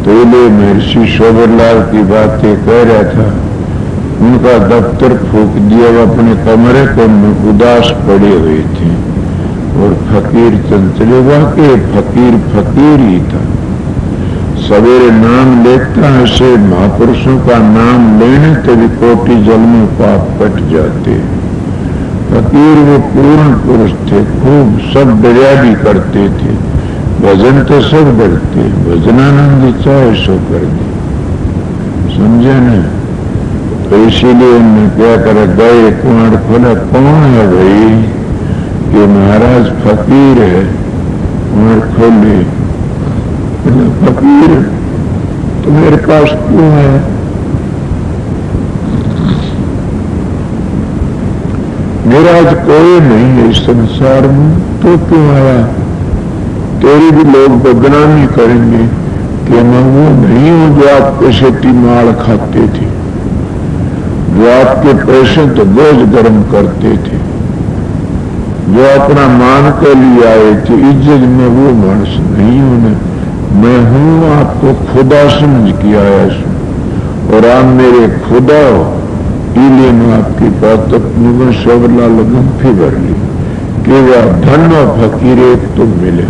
तो ये महर्षि शोभरलाल की बातें कह रहा था। उनका दफ्तर फूक दिया, वो अपने कमरे को उदास पड़े हुए थे और फकीर चंचले वाकई फकीर फकीर ही था। सवेरे नाम लेता है से महापुरुषों का नाम लेने तभी कोटि जल में पाप कट जाते। फकीर वो पूर्ण पुरुष थे, खूब सब दरिया भी करते थे, भजन तो सब करते, भजनानंद चाहे सो कर दे, समझे न। तो इसीलिए उन्होंने क्या करा, गए कुआड़ खोला, कौन है भाई? कि महाराज फकीर है। कुआड़ खोले, फकीर तो मेरे पास क्यों है? मेरा आज कोई नहीं है इस संसार में, तो क्यों आया? तेरी भी लोग बदनामी करेंगे कि मैं वो नहीं हूं जो आपके सेती माल खाते थे, जो आपके पैसे तो बोझ गर्म करते थे, जो अपना मान के लिए आए थे इज्जत में, वो मानस नहीं हूं। मैं हूं आपको खुदा समझ के आया हूं और आप मेरे खुदा हो। इसलिए मैं आपकी बात अपनी में शोभला लगन भर ली कि वह धन्य फकीर एक तो मिले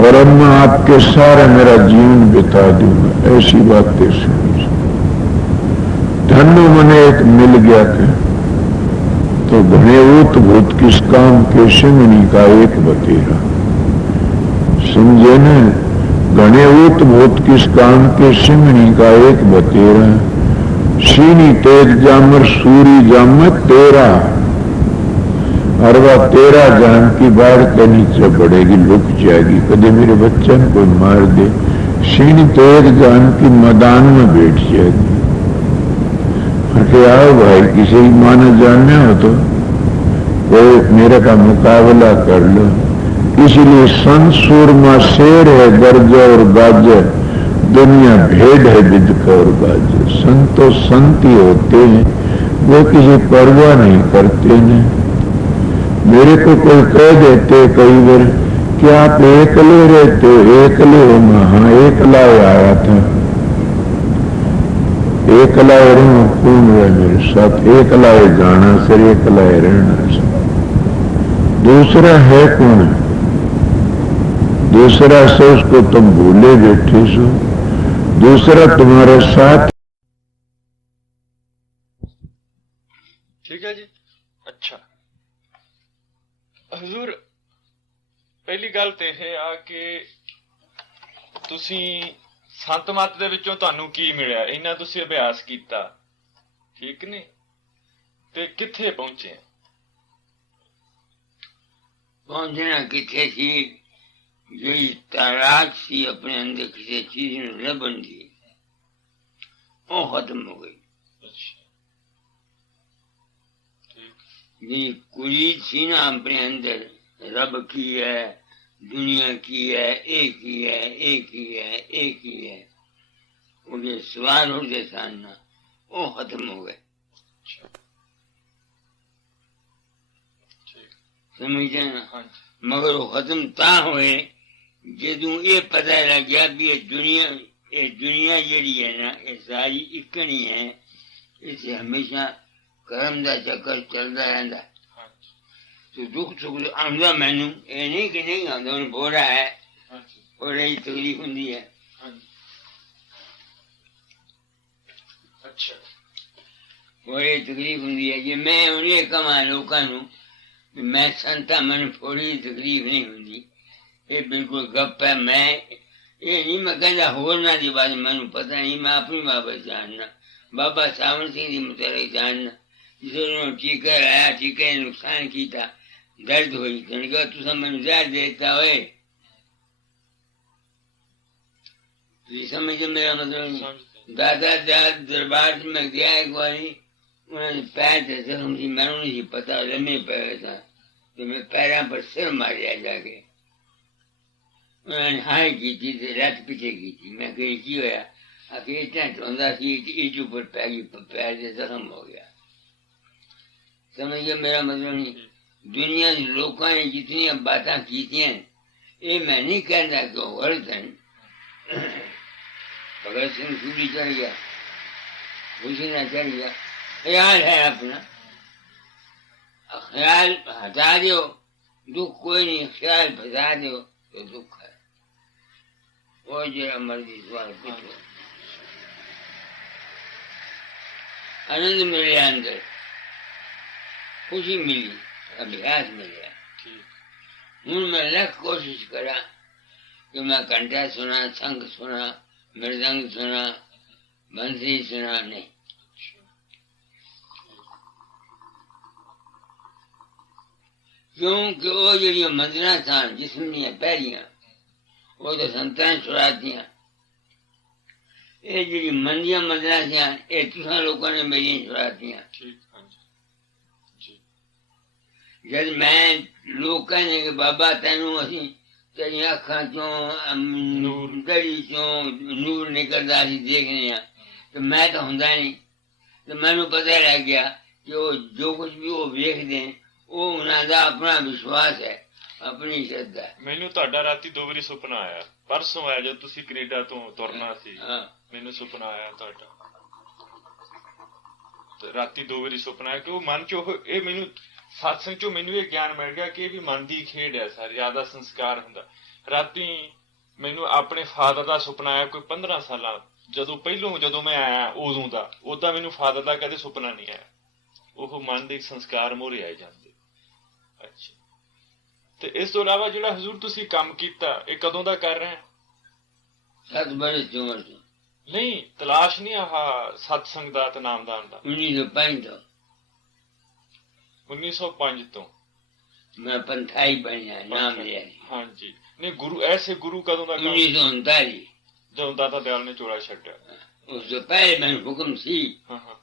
और अब मैं आपके सारे मेरा जीवन बिता दूंगा। ऐसी बातें सुनी, धन्य मने एक मिल गया के तो घने ऊत भूत किस काम के सिंगनी का एक बतेरा, समझे न। घने ऊत भूत किस काम के सिंगनी का एक बतेरा, सीनी तेज जामर सूरी जामत तेरा। और वह तेरा जान की बाढ़ के नीचे पड़ेगी, लुक जाएगी, कभी मेरे बच्चन को मार दे। सीनी तेज जान की मैदान में बैठ जाएगी। आओ भाई, किसी माने जानने हो तो कोई मेरे का मुकाबला कर लो। इसलिए संत सूरमा शेर है गर्ज और गाज, दुनिया भेड़ है बिदक और गाज। संत तो संत ही होते हैं, वो किसी परवाह नहीं करते ने। मेरे को कोई कह देते कई बार कि आप एकले रहते हो, एकले हो। हाँ, एकला आया था, एकला रहना। कौन है मेरे साथ? एकला जाना सर, एकला रहना सर। दूसरा है कौन? दूसरा से उसको तुम भूले बैठे सो, दूसरा तुम्हारे साथ। ठीक है जी। अच्छा हजूर, पहली गल तो है आ कि तुसी संत मत दे विचों तुहानू की मिलिया? इन्ना तुसी अभ्यास कीता, ठीक ने, ते किथे पहुंचे? पहुंचना किथे सी, जी तलाश सी अपने अंदर किसी चीज में लभन दी, वो खत्म हो गई। जी कुरीद सी ना अपने अंदर, रब की है, दुनिया की है, एक ही है, एक ही है, एक ही है, मुझे सवाल होते सामना, वो खत्म हो गए। समझे ना? मगर वो खत्म ता हुए जदू ये पता लग गया भी ये दुनिया जड़ी है ना, ये सारी इकनी है, इसे हमेशा कर्म का चक्कर चलता रहता। तो दुख सुख आंदा मैनू, ये नहीं कि नहीं आंदा, उन्हें बोरा है और यही तकलीफ होंगी है। अच्छा, बड़ी तकलीफ होंगी है कि मैं उन्हें कमा लोगों मैं संता, मन थोड़ी तकलीफ नहीं होंगी। ये बिल्कुल गप है। मैं ये नहीं मैं कहता होरना की बात मैनू पता नहीं, मैं अपनी बाबत जानना, बाबा सावन सिंह की मुताबिक जानना। जिस टीका लाया, टीके ने नुकसान किया, दर्द हुई, कहा तुसा मैनू जहर देता होए। समझ मेरा मतलब? दादा दरबार में गया एक बारी, उन्होंने पैर से जख्म सी, मैनू नहीं पता, लम्बे पैर था, तो मैं पैरों पर सिर मारिया जाके। उन्होंने हाय की थी, रत पीछे की थी। मैं कही की होया? आखिर इतना चौंदा सी, ईट ऊपर पैर से जख्म हो गया। समझ गया मेरा मतलब? नहीं, दुनिया लोगों ने जितनी बातें की, ये मैं नहीं कहता कि वो गलत है। भगत सिंह सूली चढ़ गया, हुसैन चढ़ गया, ख्याल है अपना, ख्याल हटा दो दुख कोई नहीं, ख्याल फंसा दो तो दुख है। वो जरा मर्जी सवाल पूछो। आनंद मिले अंदर, खुशी मिली, अभ्यास मिला। हूँ मैं लख कोशिश करा कि मैं कंठा सुना, शंख सुना, मृदंग सुना, बंसी सुना, नहीं। क्योंकि वो जड़ियां मंदिर सन जिसम दियां पैरियां वो तो संतां छुड़ातियां, ये जी मंदियां मंदिर सियां ये तुसां लोगों ने मेरी छुड़ातियां। जब मैं लोग कहने कि बाबा तेनू असी तेरी अखां चों दड़ी चों नूर निकलदा असी देखने तो मैं तो हुंदा नहीं, तो मैनू पता लग गया कि वो जो कुछ भी वो वेखदे वो उन्हां दा अपना विश्वास है, अपनी श्रद्धा है। ਮੈਨੂੰ ਤੁਹਾਡਾ ਰਾਤੀ 2 ਵਾਰੀ ਸੁਪਨਾ ਆਇਆ, ਪਰਸੋਂ ਆਇਆ ਜਦ ਤੁਸੀਂ ਕੈਨੇਡਾ ਤੋਂ ਤੁਰਨਾ ਸੀ। ਮੈਨੂੰ ਸੁਪਨਾ ਆਇਆ ਤੁਹਾਡਾ, ਤੇ ਰਾਤੀ 2 ਵਾਰੀ ਸੁਪਨਾ ਆਇਆ ਕਿ ਉਹ ਮਨ ਚੋਂ ਇਹ ਮੈਨੂੰ ਸਤਸੰਗ ਚੋਂ ਮੈਨੂੰ ਇਹ ਗਿਆਨ ਮਿਲ ਗਿਆ ਕਿ ਇਹ ਵੀ ਮਨ ਦੀ ਖੇਡ ਹੈ, ਸਾਰੀ ਜ਼ਿਆਦਾ ਸੰਸਕਾਰ ਹੁੰਦਾ। ਰਾਤੀ ਮੈਨੂੰ ਆਪਣੇ ਫਾਦਰ ਦਾ ਸੁਪਨਾ ਆਇਆ, ਕੋਈ 15 ਸਾਲਾਂ ਜਦੋਂ ਮੈਂ ਆਇਆ ਉਦੋਂ ਦਾ, ਉਦਾਂ ਮੈਨੂੰ ਫਾਦਰ ਦਾ ਕਦੇ ਸੁਪਨਾ ਨਹੀਂ ਆਇਆ। ਉਹ ਮਨ ਦੇ ਸੰਸਕਾਰ ਮੋਰੇ ਆਏ ਜਾਂਦੇ। ਅੱਛਾ, ਤੇ ਇਸ ਤੋਂ ਇਲਾਵਾ ਜਿਹੜਾ ਹਜ਼ੂਰ ਤੁਸੀਂ ਕੰਮ ਕੀਤਾ ਇਹ ਕਦੋਂ ਦਾ ਕਰ ਰਹੇ? 7 बरस की उम्र से। ਨਹੀਂ, ਤਲਾਸ਼ ਨਹੀਂ ਆਹ ਸਤਸੰਗ ਦਾ ਤੇ ਨਾਮਦਾਨ ਦਾ। 1905 ਤੋਂ 1905 ਤੋਂ मैं पंथाई बनिया, नाम लिया। ਹਾਂਜੀ, ਨਹੀਂ ਗੁਰੂ ऐसे गुरु कदों ਦਾ? 1939 ਜਦੋਂ ਦਾਤਾ ਦਿਆਲ ਨੇ ਚੋਲਾ ਛੱਡਿਆ। उससे पहले मैंने हुक्म सी हाँ हाँ।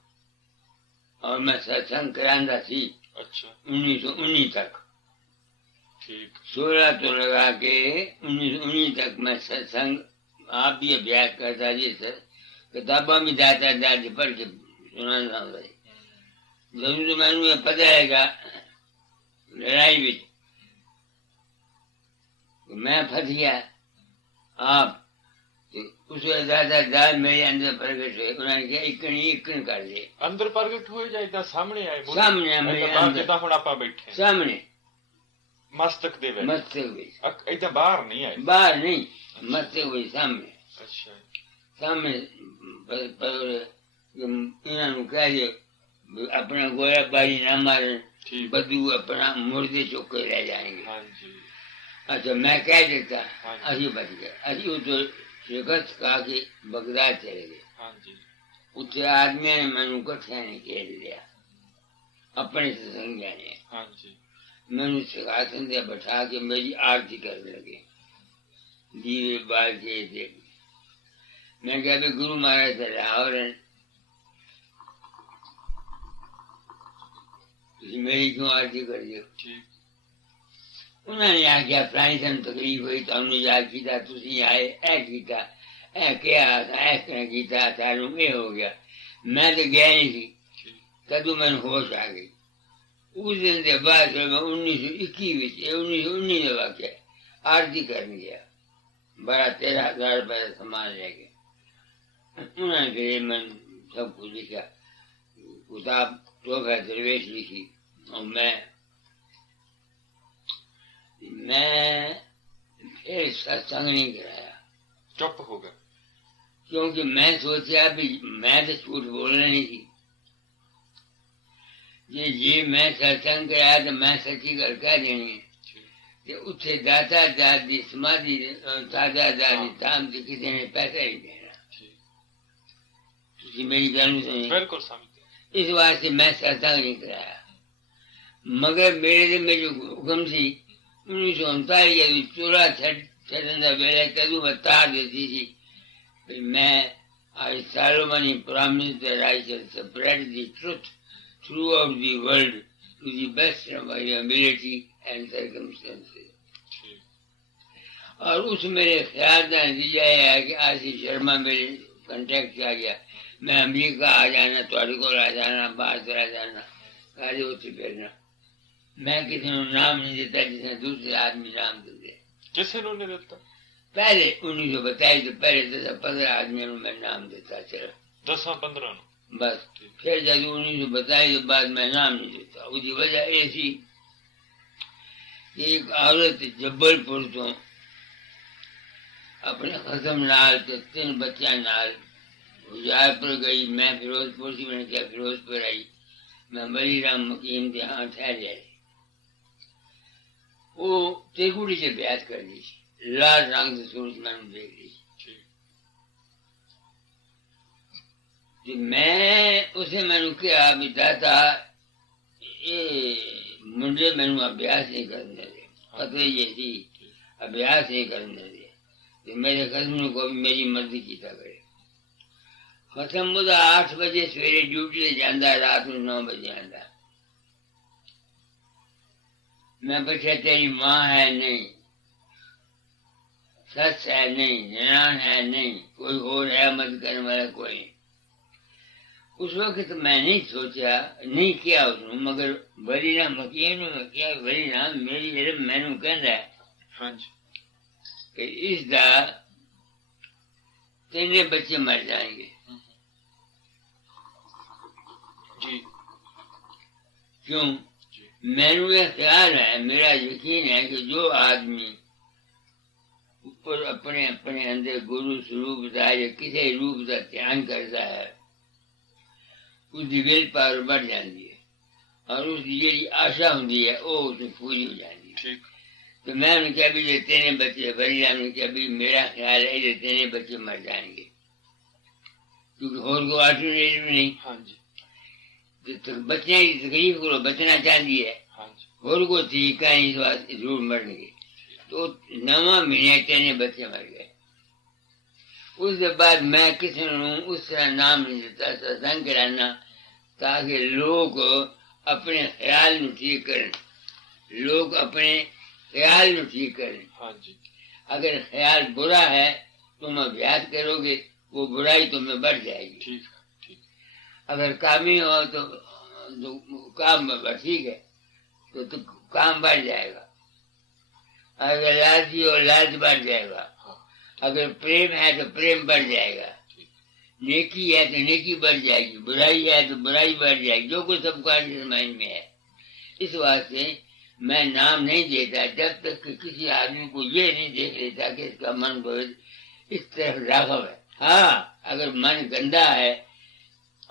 और मैं सत्संग करांदा सी। अच्छा, 1919 तक, ठीक। 16 तो लगा के 1919 तक मैं सत्संग आप भी अभ्यास करता जी सर, किताबा भी दाता दादी पढ़ के सुनाता हूँ। जरूर तो मैंने ये पता है लड़ाई में मैं फंस गया, आप उस दादा दाद मेरे अंदर प्रकट हुए। उन्होंने कहा इकन इकन कर दे। अंदर प्रगट हुए या इतना सामने आए? सामने मेरे अंदर, जिदा हुण आपां बैठे सामने मस्तक दे विच। मस्तक हुई, इतना बाहर नहीं आए? बाहर नहीं, मस्तक हुई सामने। अच्छा, सामने इन्होंने कह दिया अपना गोया बारी ना मारे, ठीक। बदू अपना मुर्दे चुक के रह जाएंगे। हाँ जी। अच्छा, मैं कह देता हाँ जी। अभी बच गए। अभी वो तो शिकस्त खा के बगदाद चले गए। हाँ जी। उसे आदमी ने मैनू कट्ठा नहीं कह लिया अपने से संज्ञाने। हाँ जी। मैनू सिंहासन से बैठा के मेरी आरती करने लगे, दीवे बाल के थे। मैं क्या भी गुरु महाराज से लाहौर मेरी क्यों आरती कर दियो? ठीक। उन्होंने आख्या फलानी सन तकलीफ हुई तो याद किया, तुसी आए ऐ किया, ऐ क्या ऐ किया, सारू ये हो गया। मैं तो गया नहीं थी, कदू मैंने होश आ गई। उस दिन के बाद मैं 1919 का वाक्य आरती करने गया, बड़ा 13,000 रुपये सामान लेके। उन्होंने फिर मैं सब कुछ लिखा, किताब तोहफा दरवेश लिखी। और मैं फिर सत्संग नहीं कराया, चुप हो गए? क्योंकि मैं सोचा भी मैं तो झूठ बोलना नहीं थी। ये मैं सत्संग कराया तो मैं सच्ची गल कह देनी है कि उसे दाता दादी समाधि दादा दादी ताम से किसी ने पैसा नहीं देना। तुझे मेरी गल सुनी? बिल्कुल समझते। इस वास्ते मैं सत्संग नहीं कराया। मगर मेरे दिन में जो हुक्म सी 1939 चोरा छड़न का वेला कदू बता देती थी, मैं आई Solomon promised that I shall spread the truth throughout the world to the best of my ability and circumstances. और उस मेरे ख्याल का नतीजा यह है कि आशीष शर्मा मेरे कंटेक्ट आ गया। मैं अमेरिका आ जाना, थोड़े को आ जाना, बाहर चला जाना, काले होते फिरना। मैं किसी को नाम नहीं देता जिसने दूसरे आदमी नाम दे दे। ਕਿਸੇ ਨੂੰ ਨਹੀਂ ਦਿੱਤਾ? पहले 1922 तो पहले 10-15 आदमियों को मैं नाम देता सिर्फ, 10-15 ਨੂੰ? बस। फिर जब 1922 के बाद मैं नाम नहीं देता। उसकी वजह ऐसी कि एक औरत जबलपुर तो अपने खसम नाल तो 3 बच्चा नाल हुजारपुर गई। मैं फिरोजपुर से, मैंने क्या फिरोजपुर आई। मैं बली राम मकीम के यहाँ ठहरे। वो त्रिकुड़ी से ब्याह कर दी, लाल रंग से सूरज मैंने देख ली। तो मैं उसे मैंने क्या भी दाता ये मुंडे मैंने अभ्यास नहीं करने दे, पता ये थी अभ्यास नहीं करने दे। तो मेरे खसम को भी मेरी मर्जी कीता करे। खसम मुझे 8 बजे सवेरे ड्यूटी से जाता, रात में 9 बजे आता। मैं पूछा तेरी माँ है? नहीं। सस है? नहीं। ननान है? नहीं। कोई और है मत करने वाला? कोई। उस वक्त तो मैं नहीं सोचा, नहीं किया उसने, मगर बड़ी राम मकीन में क्या बड़ी राम मेरी इल्म मैनू कहता है हाँ जी कि इस दा 3 बच्चे मर जाएंगे। जी क्यों? मैनू ये ख्याल है, मेरा यकीन है कि जो आदमी ऊपर अपने अपने अंदर गुरु स्वरूप का या किसी रूप का ध्यान करता है, उसकी विल पावर बढ़ जाती है और उसकी जी आशा होती है वो उसमें पूरी हो जाती है। ठीक। तो मैं उन्हें क्या भी ये 3 बच्चे बड़ी ने क्या भी मेरा ख्याल है ये 3 बच्चे मर जाएंगे, क्योंकि और को अल्टरनेटिव नहीं। हाँ जी तो बच्चे की तकलीफ को बचना चाहती है, हाँ जी और को थी कहीं जरूर मरने। तो 9 महीने 3 बच्चे मर गए। उसके बाद मैं किसी ने उस तरह नाम नहीं देता, सत्संग कराना ताकि लोग अपने ख्याल में ठीक करें, लोग अपने ख्याल में ठीक करें। हाँ जी अगर ख्याल बुरा है तुम अभ्यास करोगे, वो बुराई तुम्हें बढ़ जाएगी। ठीक ठीक। अगर कामी हो तो काम ठीक है तो काम बढ़ जाएगा। अगर लालची हो लालच बढ़ जाएगा। अगर प्रेम है तो प्रेम बढ़ जाएगा। नेकी है तो नेकी बढ़ जाएगी, बुराई है तो बुराई बढ़ जाएगी, जो कुछ सबका समझ में है। इस वास्ते मैं नाम नहीं देता जब तक कि किसी आदमी को ये नहीं देख लेता कि इसका मन बहुत इस तरफ राघव है। हाँ, अगर मन गंदा है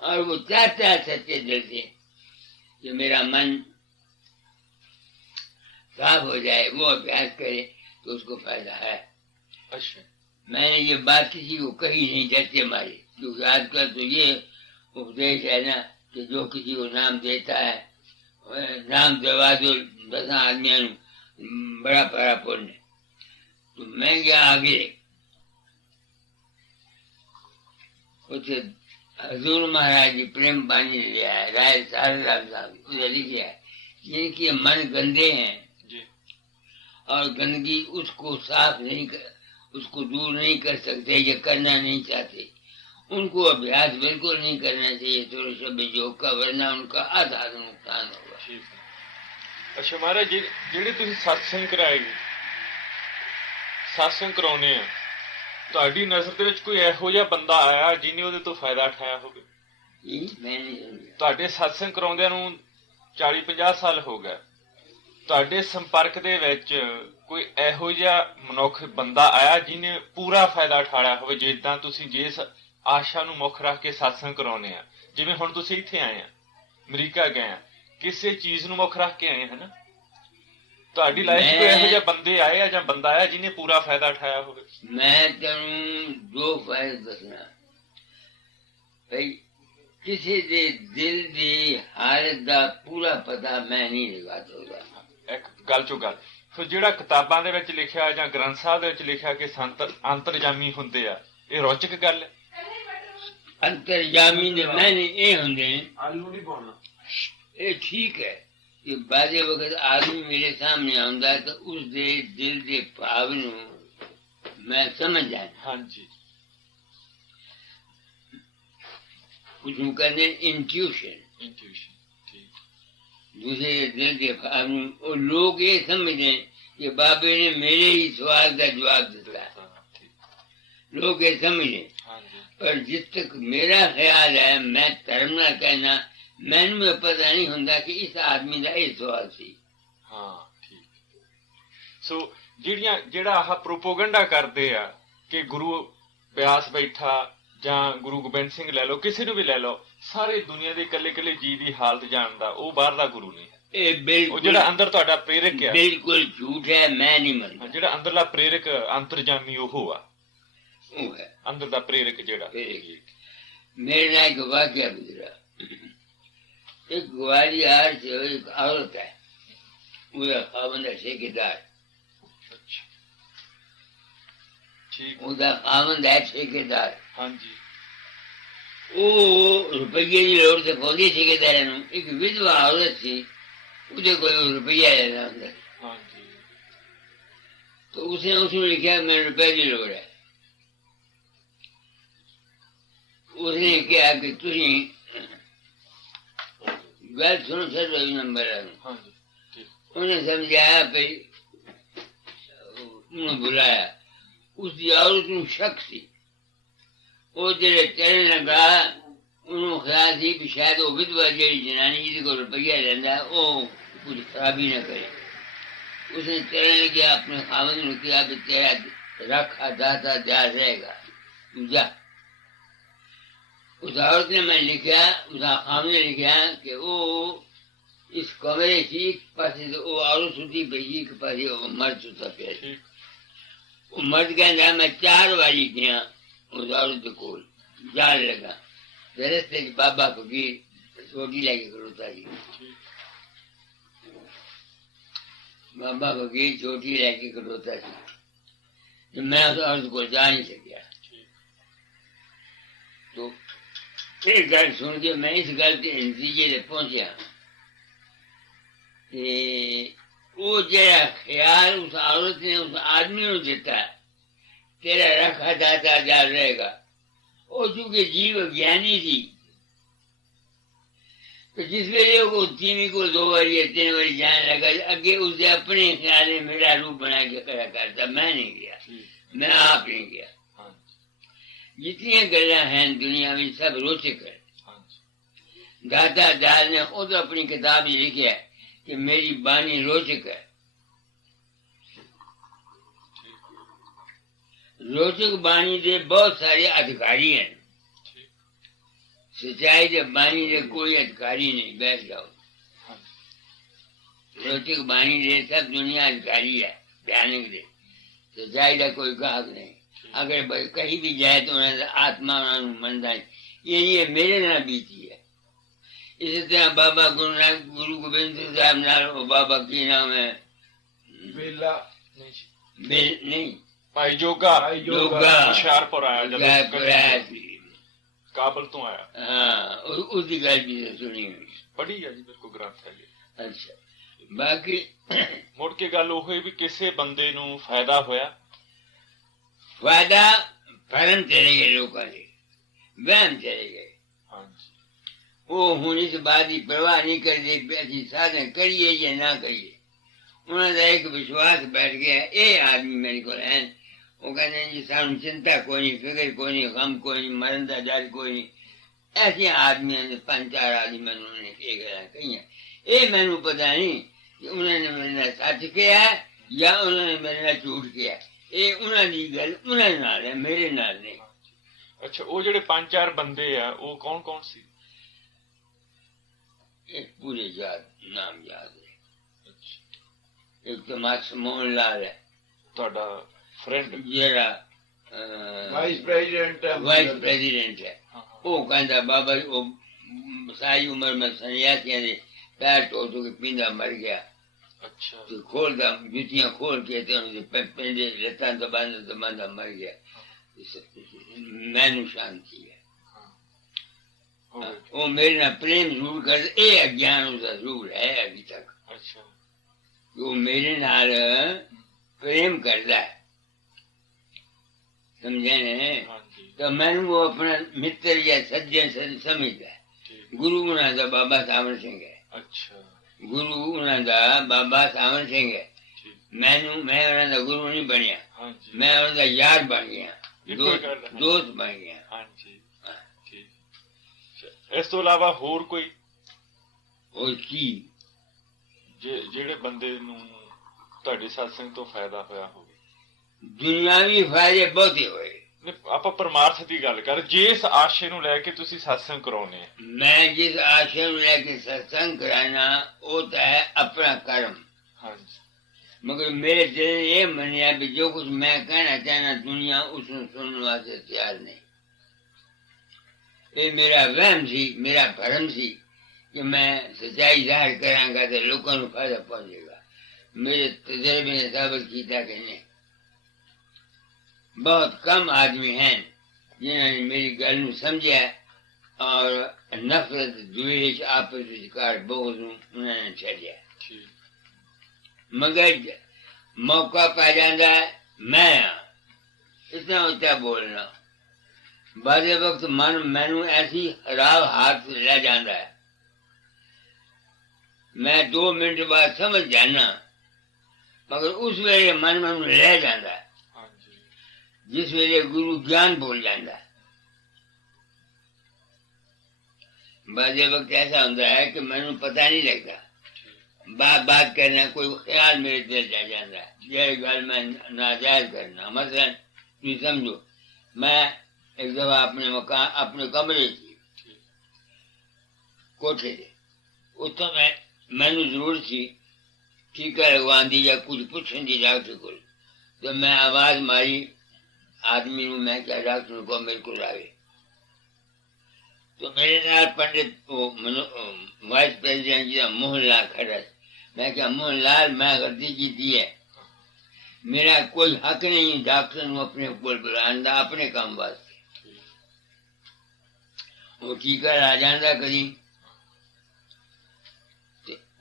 और वो चाहता है सच्चे दिल से कि मेरा मन साफ हो जाए, वो अभ्यास करे तो उसको फायदा है। अच्छा, मैंने ये बात किसी को कही नहीं जैसे मारी, क्योंकि आजकल तो ये उपदेश है ना कि जो किसी को नाम देता है नाम दवा दो 10 आदमियों बड़ा बड़ा पुण्य। तो मैं गया आगे उसे हजूर महाराज जी प्रेम पानी ले आया, राय साहब उसे लिखे है जिनके मन गंदे हैं जी और गंदगी उसको साफ नहीं कर, उसको दूर नहीं कर सकते या करना नहीं चाहते, उनको अभ्यास बिल्कुल नहीं करना चाहिए थोड़े सब योग का, वरना उनका आधा नुकसान होगा। ठीक है। अच्छा महाराज जी, ਜਿਹੜੇ ਤੁਸੀਂ satsang ਕਰਾਏ, satsang ਕਰਾਉਨੇ ਆ, ਤੁਹਾਡੀ ਨਜ਼ਰ ਦੇ ਵਿੱਚ ਕੋਈ ਇਹੋ ਜਿਹਾ ਬੰਦਾ ਆਇਆ ਜਿਹਨੇ ਉਹਦੇ ਤੋਂ ਫਾਇਦਾ ਉਠਾਇਆ ਹੋਵੇ? मैं नहीं समझा। ਤੁਹਾਡੇ satsang ਕਰਾਉਂਦਿਆਂ ਨੂੰ 40-50 ਸਾਲ ਹੋ ਗਏ, ਤੁਹਾਡੇ ਸੰਪਰਕ ਦੇ ਵਿੱਚ ਕੋਈ ਇਹੋ ਜਿਹਾ ਮਨੁੱਖ ਬੰਦਾ ਆਇਆ ਜਿਹਨੇ ਪੂਰਾ ਫਾਇਦਾ ਉਠਾਇਆ ਹੋਵੇ, ਜਿੱਦਾਂ ਤੁਸੀਂ ਜਿਸ ਆਸ਼ਾ ਨੂੰ ਮੁੱਖ ਰੱਖ ਕੇ satsang ਕਰਾਉਨੇ ਆ, ਜਿਵੇਂ ਹੁਣ ਤੁਸੀਂ ਇੱਥੇ ਆਏ ਆ, ਅਮਰੀਕਾ ਗਏ ਆ, ਕਿਸੇ ਚੀਜ਼ ਨੂੰ ਮੁੱਖ ਰੱਖ ਕੇ ਆਏ ਹਨ? ਤੁਹਾਡੀ ਲਾਈਫ 'ਚ ਕੋਈ ਇਹੋ ਜਿਹਾ ਬੰਦੇ ਆਏ ਆ ਜਾਂ ਬੰਦਾ ਆਇਆ ਜਿਹਨੇ ਪੂਰਾ ਫਾਇਦਾ ਉਠਾਇਆ ਹੋਵੇ? मैं तेन 2 फायदे दसना भाई, किसी दे दिल दी हालत दा पूरा पता मैं नहीं लगा सकदा। ਇੱਕ ਗੱਲ ਚੋਂ ਗੱਲ, ਫਿਰ ਜਿਹੜਾ ਕਿਤਾਬਾਂ ਦੇ ਵਿੱਚ ਲਿਖਿਆ ਜਾਂ ਗ੍ਰੰਥ ਸਾਹਿਬ ਦੇ ਵਿੱਚ ਲਿਖਿਆ ਕਿ ਸੰਤ ਅੰਤਰਜਾਮੀ ਹੁੰਦੇ ਆ, ਇਹ ਰੌਚਕ ਗੱਲ ਹੈ? अंतर्जामी ने मैंने ये होंगे ਆਲੂ ਨਹੀਂ ਪਾਉਣਾ, ये ठीक है कि बाजे वक्त आदमी मेरे सामने आंदा है तो उस दे दिल दे भाव नू मैं समझ जाए। ਹਾਂਜੀ उसको कहते हैं इंट्यूशन। ਇੰਟੂਇਸ਼ਨ। ਠੀਕ दूसरे दिल के भाव नू और लोग ये समझते हैं कि कि बाबे ने मेरे ही सवाल का जवाब दिता। हाँ, ठीक। लोग ये समझे, हाँ जी। पर जिस तक मेरा ख्याल है, मैं धर्म ना कहना, मैनू ये पता नहीं होंदा कि इस आदमी का यह सवाल सी। हाँ, ठीक। सो ਜਿਹੜਾ ਆਹ ਪ੍ਰੋਪੋਗੰਡਾ ਕਰਦੇ ਆ ਕਿ ਗੁਰੂ ਬਿਆਸ ਬੈਠਾ ਜਾਂ ਗੁਰੂ ਗੋਬਿੰਦ ਸਿੰਘ ਲੈ ਲਓ, ਕਿਸੇ ਨੂੰ ਵੀ ਲੈ ਲਓ, ਸਾਰੇ ਦੁਨੀਆ ਦੇ ਇਕੱਲੇ ਇਕੱਲੇ ਜੀ ਦੀ ਹਾਲਤ ਜਾਣਦਾ, ਉਹ ਬਾਹਰ ਦਾ ਗੁਰੂ ਨਹੀਂ ਹੈ। ਇਹ ਉਹ ਬਿਲਕੁਲ ਜਿਹੜਾ ਅੰਦਰ ਤੁਹਾਡਾ ਪ੍ਰੇਰਕ ਆ, ਬਿਲਕੁਲ ਝੂਠ ਹੈ, ਮੈਂ ਨਹੀਂ ਮੰਨਦਾ। ਜਿਹੜਾ ਅੰਦਰਲਾ ਪ੍ਰੇਰਕ ਅੰਤਰਜਾਮੀ ਉਹ ਆ, ਉਹ ਹੈ ਅੰਦਰ ਦਾ ਪ੍ਰੇਰਕ ਜਿਹੜਾ। मेरे ना एक वाक्य गुजरा। एक ग्वालियर से एक औरत है, उसका खावंद है ठेकेदार, अच्छा, ठीक। उसका खावंद है ठेकेदार। हाँ जी। वो रुपये की लोड़ से पौधी ठेकेदार है। एक विधवा औरत थी, उसे कोई रुपया लेना होता, हाँ जी। तो उसने लिखा मेरे रुपये की लोड़ है। उसने कहा कि तुम गल सुनो सर, नंबर हाँ जी, ठीक। उन्हें समझाया, भाई उन्हें बुलाया। उसकी औरत ਨੂੰ शक सी, वो जेड़े चलने लगा, उन्होंने ख्याल थी कि शायद वो विधवा जेड़ी जनानी जिसको रुपया लेंदा वो कुछ खराबी न करे। उसने चलने गया, अपने खावंद ने कहा कि तेरा रखा दाता जा रहेगा, तू जा। उस औरत ने मैं लिखा, उस खाम ने लिखा कि वो इस कमरे की एक पासे वो औरत सुती पई, एक पासे वो मर्द सुता पे। वो मर्द कहता मैं 4 वारी गया उस औरत को जान लगा, रस्ते बाबा फकीर छोटी लगे खड़ोता जी, बाबा फकीर छोटी लगे खड़ोता जी। मैं उस औरत को जा नहीं सकिया। तो फिर गल सुन के मैं इस गल के नतीजे से पहुंचा कि वो जरा ख्याल उस औरत ने उस आदमी को दिता, तेरा रखा दाता जा रहेगा, वो चूंकि जीव ज्ञानी थी, तो जिस वेले वो तीवी को 2 बारी या 3 बारी जाने लगा, अगे उसे अपने ख्याल में मेरा रूप बना के खड़ा करता। मैं नहीं गया, मैं आप नहीं गया। जितनी गल्ला हैं दुनिया में सब रोचक है। दादा दाल ने खुद अपनी किताब में लिखा है कि मेरी बानी रोचक है। रोचक बानी दे बहुत सारे अधिकारी हैं, सच्चाई दे बानी दे कोई अधिकारी नहीं। बैठ जाओ, रोचक बानी दे सब दुनिया अधिकारी है, भयानक दे सच्चाई का कोई गाहक नहीं। अगर कहीं भी जाए तो आत्मा मनता है, ये मेरे ना बीती है। इसी तरह बाबा गुरु गोबिंद सिंह साहब नाल, बाबा की नाम है बेला नहीं भाई जोगा हुशियारपुर आया, हुशियारपुर आया सी, काबल तो आया। हाँ, उसकी गल भी सुनी हुई, पढ़ी है जी, बिल्कुल ग्रंथ है ये। अच्छा, बाकी मुड़ के गल ਉਹ ਵੀ ਕਿਸੇ ਬੰਦੇ ਨੂੰ ਫਾਇਦਾ ਹੋਇਆ। फायदा भरम चले गए, लोगों के वहम चले गए। हाँ जी। वो हूं इस बात की परवाह नहीं करते असि साधन करिए या ना करिए। उन्होंने एक विश्वास बैठ गया, ये आदमी मेरे को है, वो कहते जी सानू चिंता कोई नहीं, फिक्र कोई नहीं, गम कोई नहीं, मरण का डर कोई नहीं। ऐसे आदमी ने 5-4 आदमी उन्होंने कही है। ये मैनू पता नहीं कि उन्होंने मेरे नाल सच किया या उन्होंने मेरे नाल झूठ किया। ये उन्होंने गल उन्होंने नाल है, मेरे नाल नहीं। अच्छा, वो जेडे 5-4 बंदे आ, वो कौन कौन सी? एक पूरे नाम याद है। एक तो मास्टर मोहन लाल है, ਤੁਹਾਡਾ फ्रेंड जेड़ा वाइस प्रेसिडेंट है। वो कहता बाबा जी, वो सारी उम्र में सन्यासियों ने पैर टोट के पींदा मर गया। अच्छा। तो खोलता जुतियां खोल के पेंदे लत्तां दबांदा मर गया। मैनू शांति है। वो मेरे ना प्रेम जरूर कर, ये अज्ञान उसका जरूर है अभी तक। अच्छा। वो मेरे नाल प्रेम करता है, समझे ने? तो मैंने वो अपना मित्र या सज्जन समझता है। गुरु उन्होंने बाबा सावन सिंह है। अच्छा। गुरु उन्होंने बाबा सावन सिंह है। मैं ਉਹਨਾਂ ਦਾ ਗੁਰੂ ਨਹੀਂ ਬਣਿਆ, ਹਾਂਜੀ ਮੈਂ ਉਹਨਾਂ ਦਾ ਯਾਰ ਬਣ ਗਿਆ, ਇੱਕੋ ਹੀ ਗੱਲ ਹੈ। ਦੋਸਤ ਬਣ ਗਿਆ। ਹਾਂਜੀ ਠੀਕ। ਇਸ ਤੋਂ ਇਲਾਵਾ ਹੋਰ ਕੋਈ ਉਹ ਕੀ ਜਿਹੜੇ ਬੰਦੇ ਨੂੰ ਤੁਹਾਡੇ ਸਤਸੰਗ ਤੋਂ ਫਾਇਦਾ ਹੋਇਆ ਹੋਵੇ? ਦੁਨਿਆਵੀ ਫਾਇਦੇ ਬਹੁਤੇ ਹੋਏ। ਨਹੀਂ, ਆਪਾਂ ਪਰਮਾਰਥ ਦੀ ਗੱਲ ਕਰ, ਜਿਸ ਆਸ਼ੇ ਨੂੰ ਲੈ ਕੇ ਤੁਸੀਂ ਸਤਸੰਗ ਕਰਾਉਨੇ ਆ। ਮੈਂ ਜਿਸ ਆਸ਼ੇ ਨੂੰ ਲੈ ਕੇ ਸਤਸੰਗ ਕਰਾਣਾ ਉਹ ਤਾਂ ਹੈ ਆਪਣਾ ਕਰਮ। ਹਾਂਜੀ ਮਗਰ ਮੇਰੇ ਦਿਲ ਨੇ ਇਹ ਮੰਨਿਆ ਵੀ ਜੋ ਕੁਝ ਮੈਂ ਕਹਿਣਾ ਚਾਹਨਾ ਦੁਨੀਆ ਉਸ ਨੂੰ ਸੁਣਨ ਵਾਸਤੇ ਤਿਆਰ ਨਹੀਂ। ਇਹ ਮੇਰਾ ਵਹਿਮ ਸੀ, ਮੇਰਾ ਭਰਮ ਸੀ ਕਿ ਮੈਂ ਸੱਚਾਈ ਜ਼ਾਹਿਰ ਕਰਾਂਗਾ ਤੇ ਲੋਕਾਂ ਨੂੰ ਫਾਇਦਾ ਪਹੁੰਚੇਗਾ। ਮੇਰੇ ਤਜਰਬੇ ਨੇ ਸਾਬਤ ਕੀਤਾ ਕਿ ਨਹੀਂ। बहुत कम आदमी हैं जिन्होंने मेरी गल नूं समझा और नफरत द्वेष आपस विचकार बोझ नूं उन्होंने छड्या। ठीक। मगर मौका पै जाता है मैं इतना ऊंचा बोलना, बादे वक्त मन मैनू ऐसी खराब हाथ ले जाता है, मैं 2 मिनट बाद समझ जाना, मगर उस वेले मन मैनू ले जाता है जिस वेले गुरु ज्ञान बोल जाता है। बाजे वक्त ऐसा होता है कि मैनू पता नहीं लगता, बात करना कोई ख्याल मेरे दिल जा जाता है, ये गल मैं नाजायज करना। मसलन तुम समझो मैं एक दफा अपने मकान अपने कमरे थी कोठे से, उतो मैनू जरूरत थी टीका लगवान दी या कुछ पूछने की डॉक्टर को, तो मैं आवाज मारी आदमी नूं, मैं क्या डॉक्टर को मेरे को लावे। तो मेरे नाल पंडित वाइस प्रेसिडेंट जी मोहनलाल खड़ा, मैं क्या मोहनलाल मैं गलती की है, मेरा कोई हक नहीं डॉक्टर नूं अपने कोल बुलाने दा अपने काम वास्ते। वो टीका ला जाता कभी,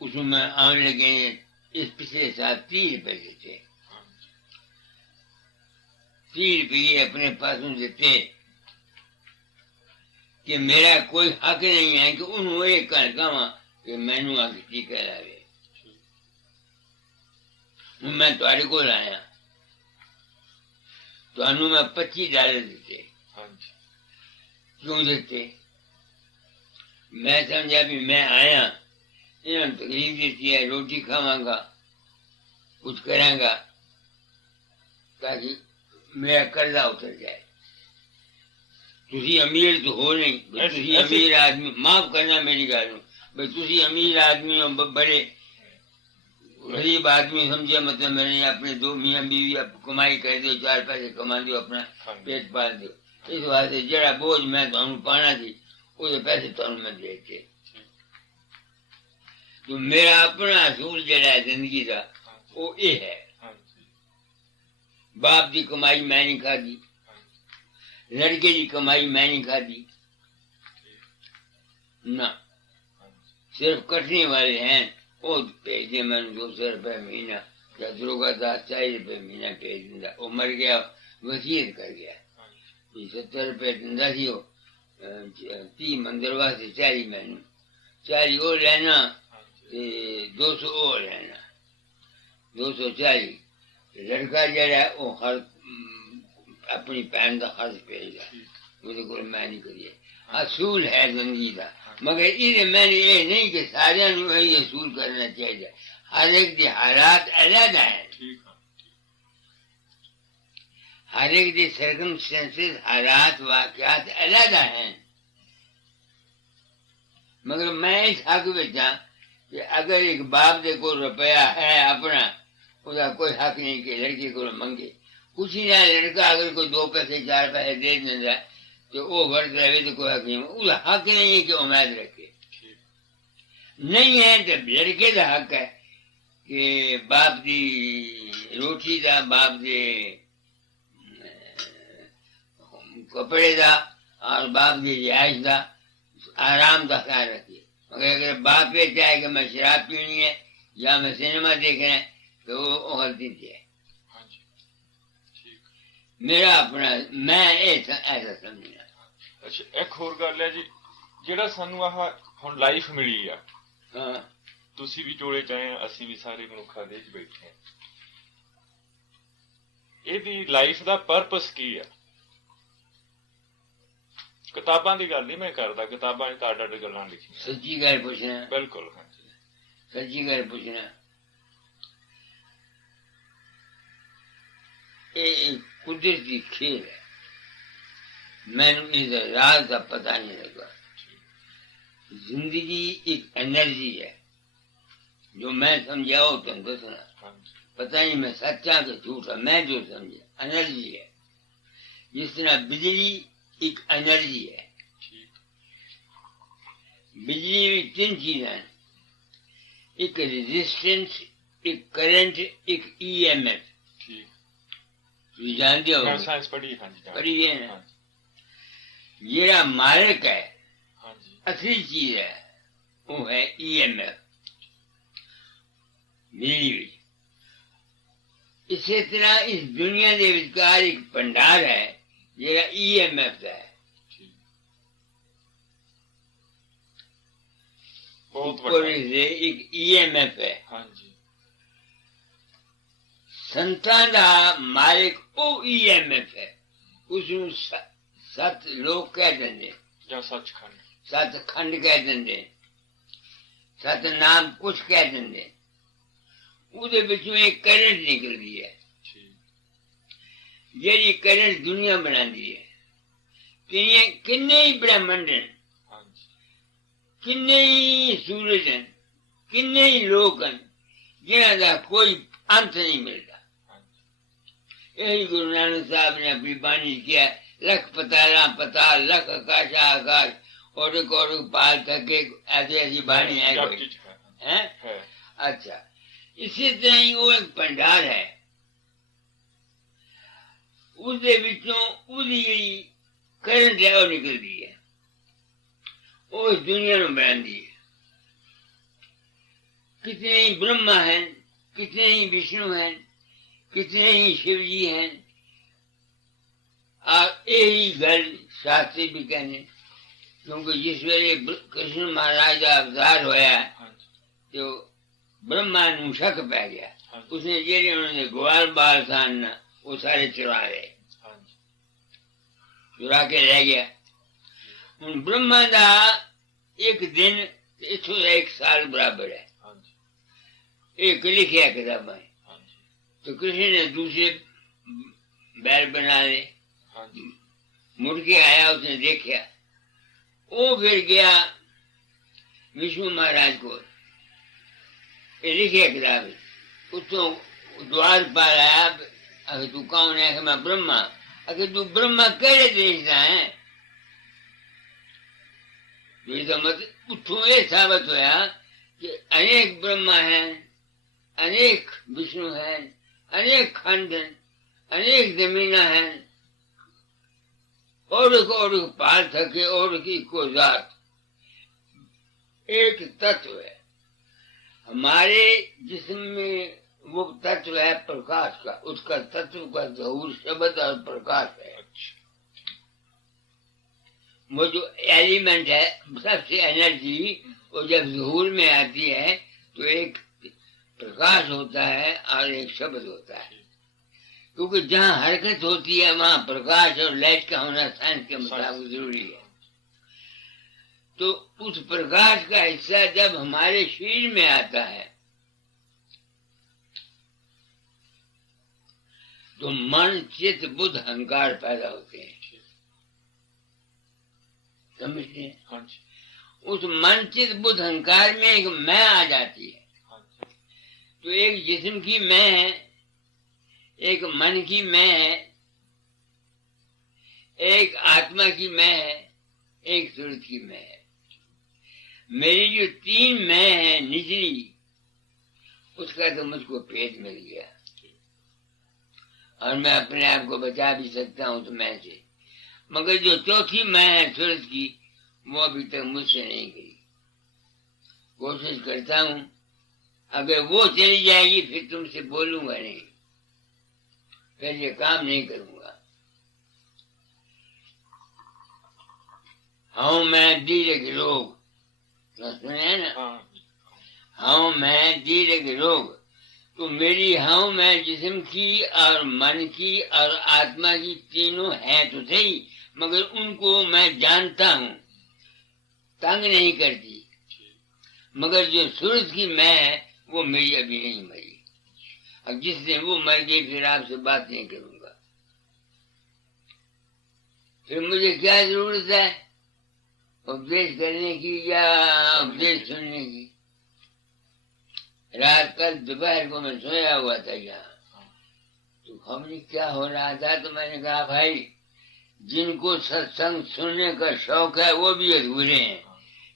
उसमें मैं आने लगे इस पिछले साल 30 रुपए देते, 30 रुपये अपने पासों देते कि मेरा कोई हक नहीं है कि उन्होंने ये कर कहा कि मैनू आके टीका लावे। मैं तुहाडे कोल आया, तुहानू मैं $25 देते। क्यों देते? मैं समझा भी मैं आया इन्होंने तकलीफ देती है, रोटी खावांगा कुछ करांगा ताकि मेरा कर्जा उतर जाए। तुसी अमीर तो हो नहीं, तुसी अमीर आदमी, माफ करना मेरी गल भाई, तुसी अमीर आदमी हो, बड़े गरीब आदमी समझे, मतलब मैंने अपने 2 मियाँ बीवी कमाई कर दो, 4 पैसे कमा दो, अपना पेट पाल दो। इस वास्ते जरा बोझ मैं तुहानू पाना थी वो पैसे तुहानू मैं देते। तो मेरा अपना असूल जड़ा है जिंदगी का वो ये है, बाप की कमाई मैं नहीं खादी, लड़के की कमाई मैं नहीं खादी ना, सिर्फ कटने वाले हैं वो भेज दे मैंने 200 रुपये महीना या दरोगा 40 रुपये महीना भेज दिंदा। वो मर गया वसीयत कर गया 70 रुपये दिंदा सी, 30 मंदिर वास्ते 40 मैनू 40 वो लेना 200 वो लेना 240। लड़का जरा वो हर अपनी भैन का खर्च भेजदा, ਉਹਦੇ ਕੋਲ मैं नहीं करिए। असूल है जिंदगी का, मगर ये मैंने ये नहीं कि सारे यही असूल करना चाहिए। हर एक के हालात अलग हैं, हर एक के सर्कमस्टेंसेस हालात वाकयात अलग हैं। मगर मैं इस हक में हाँ कि अगर एक बाप के को रुपया है अपना, उसका कोई हक नहीं कि लड़के को मंगे कुछ ही ना। लड़का अगर कोई 2 पैसे 4 पैसे दे देता तो वो वर्त रहे तो कोई हक नहीं, उसका हक नहीं है कि उम्मीद रखे। नहीं है तो लड़के का हक है कि बाप की रोटी का, बाप के कपड़े का और बाप की रिहाइश का आराम का ख्याल रखिए। मगर अगर बाप ये चाहे कि मैं शराब पीनी है या मैं सिनेमा देखना है तो वो गलती है। मेरा अपना मैं ऐसा समझना। ਅੱਛਾ, ਇੱਕ ਹੋਰ ਗੱਲ ਹੈ ਜੀ, ਜਿਹੜਾ ਸਾਨੂੰ ਆਹ ਹੁਣ ਲਾਈਫ ਮਿਲੀ ਆ, ਹਾਂ ਤੁਸੀਂ ਵੀ ਟੋਲੇ ਚ ਆਏ ਆ, ਅਸੀਂ ਵੀ ਸਾਰੇ ਮਨੁੱਖਾਂ ਦੇ ਵਿੱਚ ਬੈਠੇ ਆ, ਇਹਦੀ ਲਾਈਫ ਦਾ ਪਰਪਸ ਕੀ ਆ? ਕਿਤਾਬਾਂ ਦੀ ਗੱਲ ਨਹੀਂ ਮੈਂ ਕਰਦਾ, ਕਿਤਾਬਾਂ 'ਚ ਤਾਂ ਅੱਡ ਗੱਲਾਂ ਲਿਖੀਆਂ। ਸੱਚੀ ਗੱਲ ਪੁੱਛਣਾ, ਬਿਲਕੁਲ ਹਾਂਜੀ, ਸੱਚੀ ਗੱਲ ਪੁੱਛਣਾ। ਇਹ ਕੁਦਰਤੀ ਖੇਲ ਹੈ, ਮੈਨੂੰ ਇਹਦਾ ਰਾਜ਼ ਦਾ ਪਤਾ नहीं लगा। जिंदगी एक एनर्जी है, जो मैं समझा वो तुम दसना, ਹਾਂਜੀ पता नहीं मैं सच्चा कि झूठा, मैं जो समझा एनर्जी है। जिस तरह बिजली एक एनर्जी है, ਠੀਕ बिजली में तीन चीजें हैं, एक रेजिस्टेंस, एक करंट, एक ईएमएफ। ਠੀਕ तुम जानते हो ਮੈਂ ਸਾਇੰਸ ਪੜ੍ਹੀ ਹਾਂਜੀ पढ़ी है ना? ਹਾਂਜੀ जेड़ा मालिक है, ਹਾਂਜੀ असली चीज है, वो है ईएमएफ, बिजली भी। इसी तरह इस दुनिया के विचकार एक भंडार है जेड़ा ईएमएफ है। ਠੀਕ ਬਹੁਤ ऊपर ਵੱਡਾ से एक ईएमएफ है। ਹਾਂਜੀ संतां दा मालिक वो ईएमएफ है। उसनू सत लोग कह देंगे, ਜਾਂ ਸੱਚਖੰਡ सत खंड कह देंगे, सत नाम कुछ कह देंगे। ਉਹਦੇ ਵਿੱਚੋਂ ਇੱਕ ਕਰੰਟ ਨਿਕਲਦੀ ਹੈ, ਠੀਕ ਜਿਹੜੀ ਕਰੰਟ ਦੁਨੀਆ ਬਣਾਉਂਦੀ ਹੈ। ਕਿੰਨੇ ਹੀ ਬ੍ਰਹਮੰਡ ਹਨ, ਹਾਂਜੀ ਕਿੰਨੇ ਹੀ ਸੂਰਜ ਹਨ, ਕਿੰਨੇ ਹੀ ਲੋਕ ਹਨ ਜਿਨ੍ਹਾਂ ਦਾ ਕੋਈ ਅੰਤ ਨਹੀਂ ਮਿਲਦਾ। ਹਾਂਜੀ यही गुरु नानक साहब ने अपनी बाणी किया, लख पताला पताल, लख आकाशा आकाश, और पाल थके, ऐसी ऐसी बाणी है कोई ਜਪਜੀ 'ਚ है। ਹੈ अच्छा, इसी तरह ही वो एक भंडार है, उसके विचों उसकी ਜਿਹੜੀ करंट है वो निकलती है, वो इस दुनिया में बनाती है। कितने ही ब्रह्मा हैं, कितने ही विष्णु हैं, कितने ही शिव जी हैं। और यही गल शास्त्री भी कहने, क्योंकि जिस वेले कृष्ण महाराज का अवतार होया ਹਾਂਜੀ तो ब्रह्मा नू शक पै गया। ਹਾਂਜੀ उसने जेड़े उन्होंने ग्वाल बाल सन ना, वो सारे चुरा गए, ਹਾਂਜੀ चुरा के रह गया। हुण ब्रह्मा का एक दिन इथों एक साल बराबर है, ਹਾਂਜੀ एक लिखिया किताबा। ਹਾਂਜੀ तो कृष्ण ने दूसरे बैल बना ले, ਹਾਂਜੀ मुड़ के आया, उसने देखा, वो फिर गया विष्णु महाराज को, ये लिखे किताब, उसको द्वार पर आया। अगर तू कौन है? मैं ब्रह्मा। अगर तू ब्रह्मा केड़े देश का है? तो मत उठो ये साबित होया कि अनेक ब्रह्मा हैं, अनेक विष्णु हैं, अनेक खंड हैं, अनेक जमीना हैं, और पाल थके, और की को जात। एक तत्व है हमारे जिस्म में, वो तत्व है प्रकाश का, उसका तत्व का जहूर शब्द और प्रकाश है। अच्छा वो जो एलिमेंट है, सबसे एनर्जी, वो जब जहूर में आती है तो एक प्रकाश होता है और एक शब्द होता है। क्योंकि जहाँ हरकत होती है वहाँ प्रकाश और लाइट का होना साइंस के मुताबिक जरूरी है। तो उस प्रकाश का हिस्सा जब हमारे शरीर में आता है तो मन, चित्त, बुद्ध, अहंकार पैदा होते हैं। समझते हैं? ਹਾਂਜੀ उस मन, चित्त, बुद्ध, अहंकार में एक मैं आ जाती है। ਹਾਂਜੀ तो एक जिस्म की मैं है, एक मन की मैं है, एक आत्मा की मैं है, एक सूरत की मैं है। मेरी जो तीन मैं है निचली, उसका तो मुझको पेट मिल गया, और मैं अपने आप को बचा भी सकता हूँ तो मैं से। मगर जो चौथी मैं है सूरत की, वो अभी तक मुझसे नहीं गई। कोशिश करता हूँ, अगर वो चली जाएगी फिर तुमसे बोलूंगा नहीं, फिर ये काम नहीं करूंगा। हाँ मैं दीर्घ रोग, तो सुने ना, हाँ हाँ मैं दीर्घ रोग, तो मेरी हाँ मैं जिस्म की और मन की और आत्मा की तीनों हैं तो सही, मगर उनको मैं जानता हूँ, तंग नहीं करती। मगर जो सूरज की मैं है वो मेरी अभी नहीं मरी। अब जिस दिन वो मर गई फिर आपसे बात नहीं करूंगा। फिर मुझे क्या जरूरत है उपदेश करने की या उपदेश सुनने की। रात कल दोपहर को मैं सोया हुआ था यहाँ, तो हमने क्या हो रहा था, तो मैंने कहा भाई जिनको सत्संग सुनने का शौक है वो भी अधूरे हैं,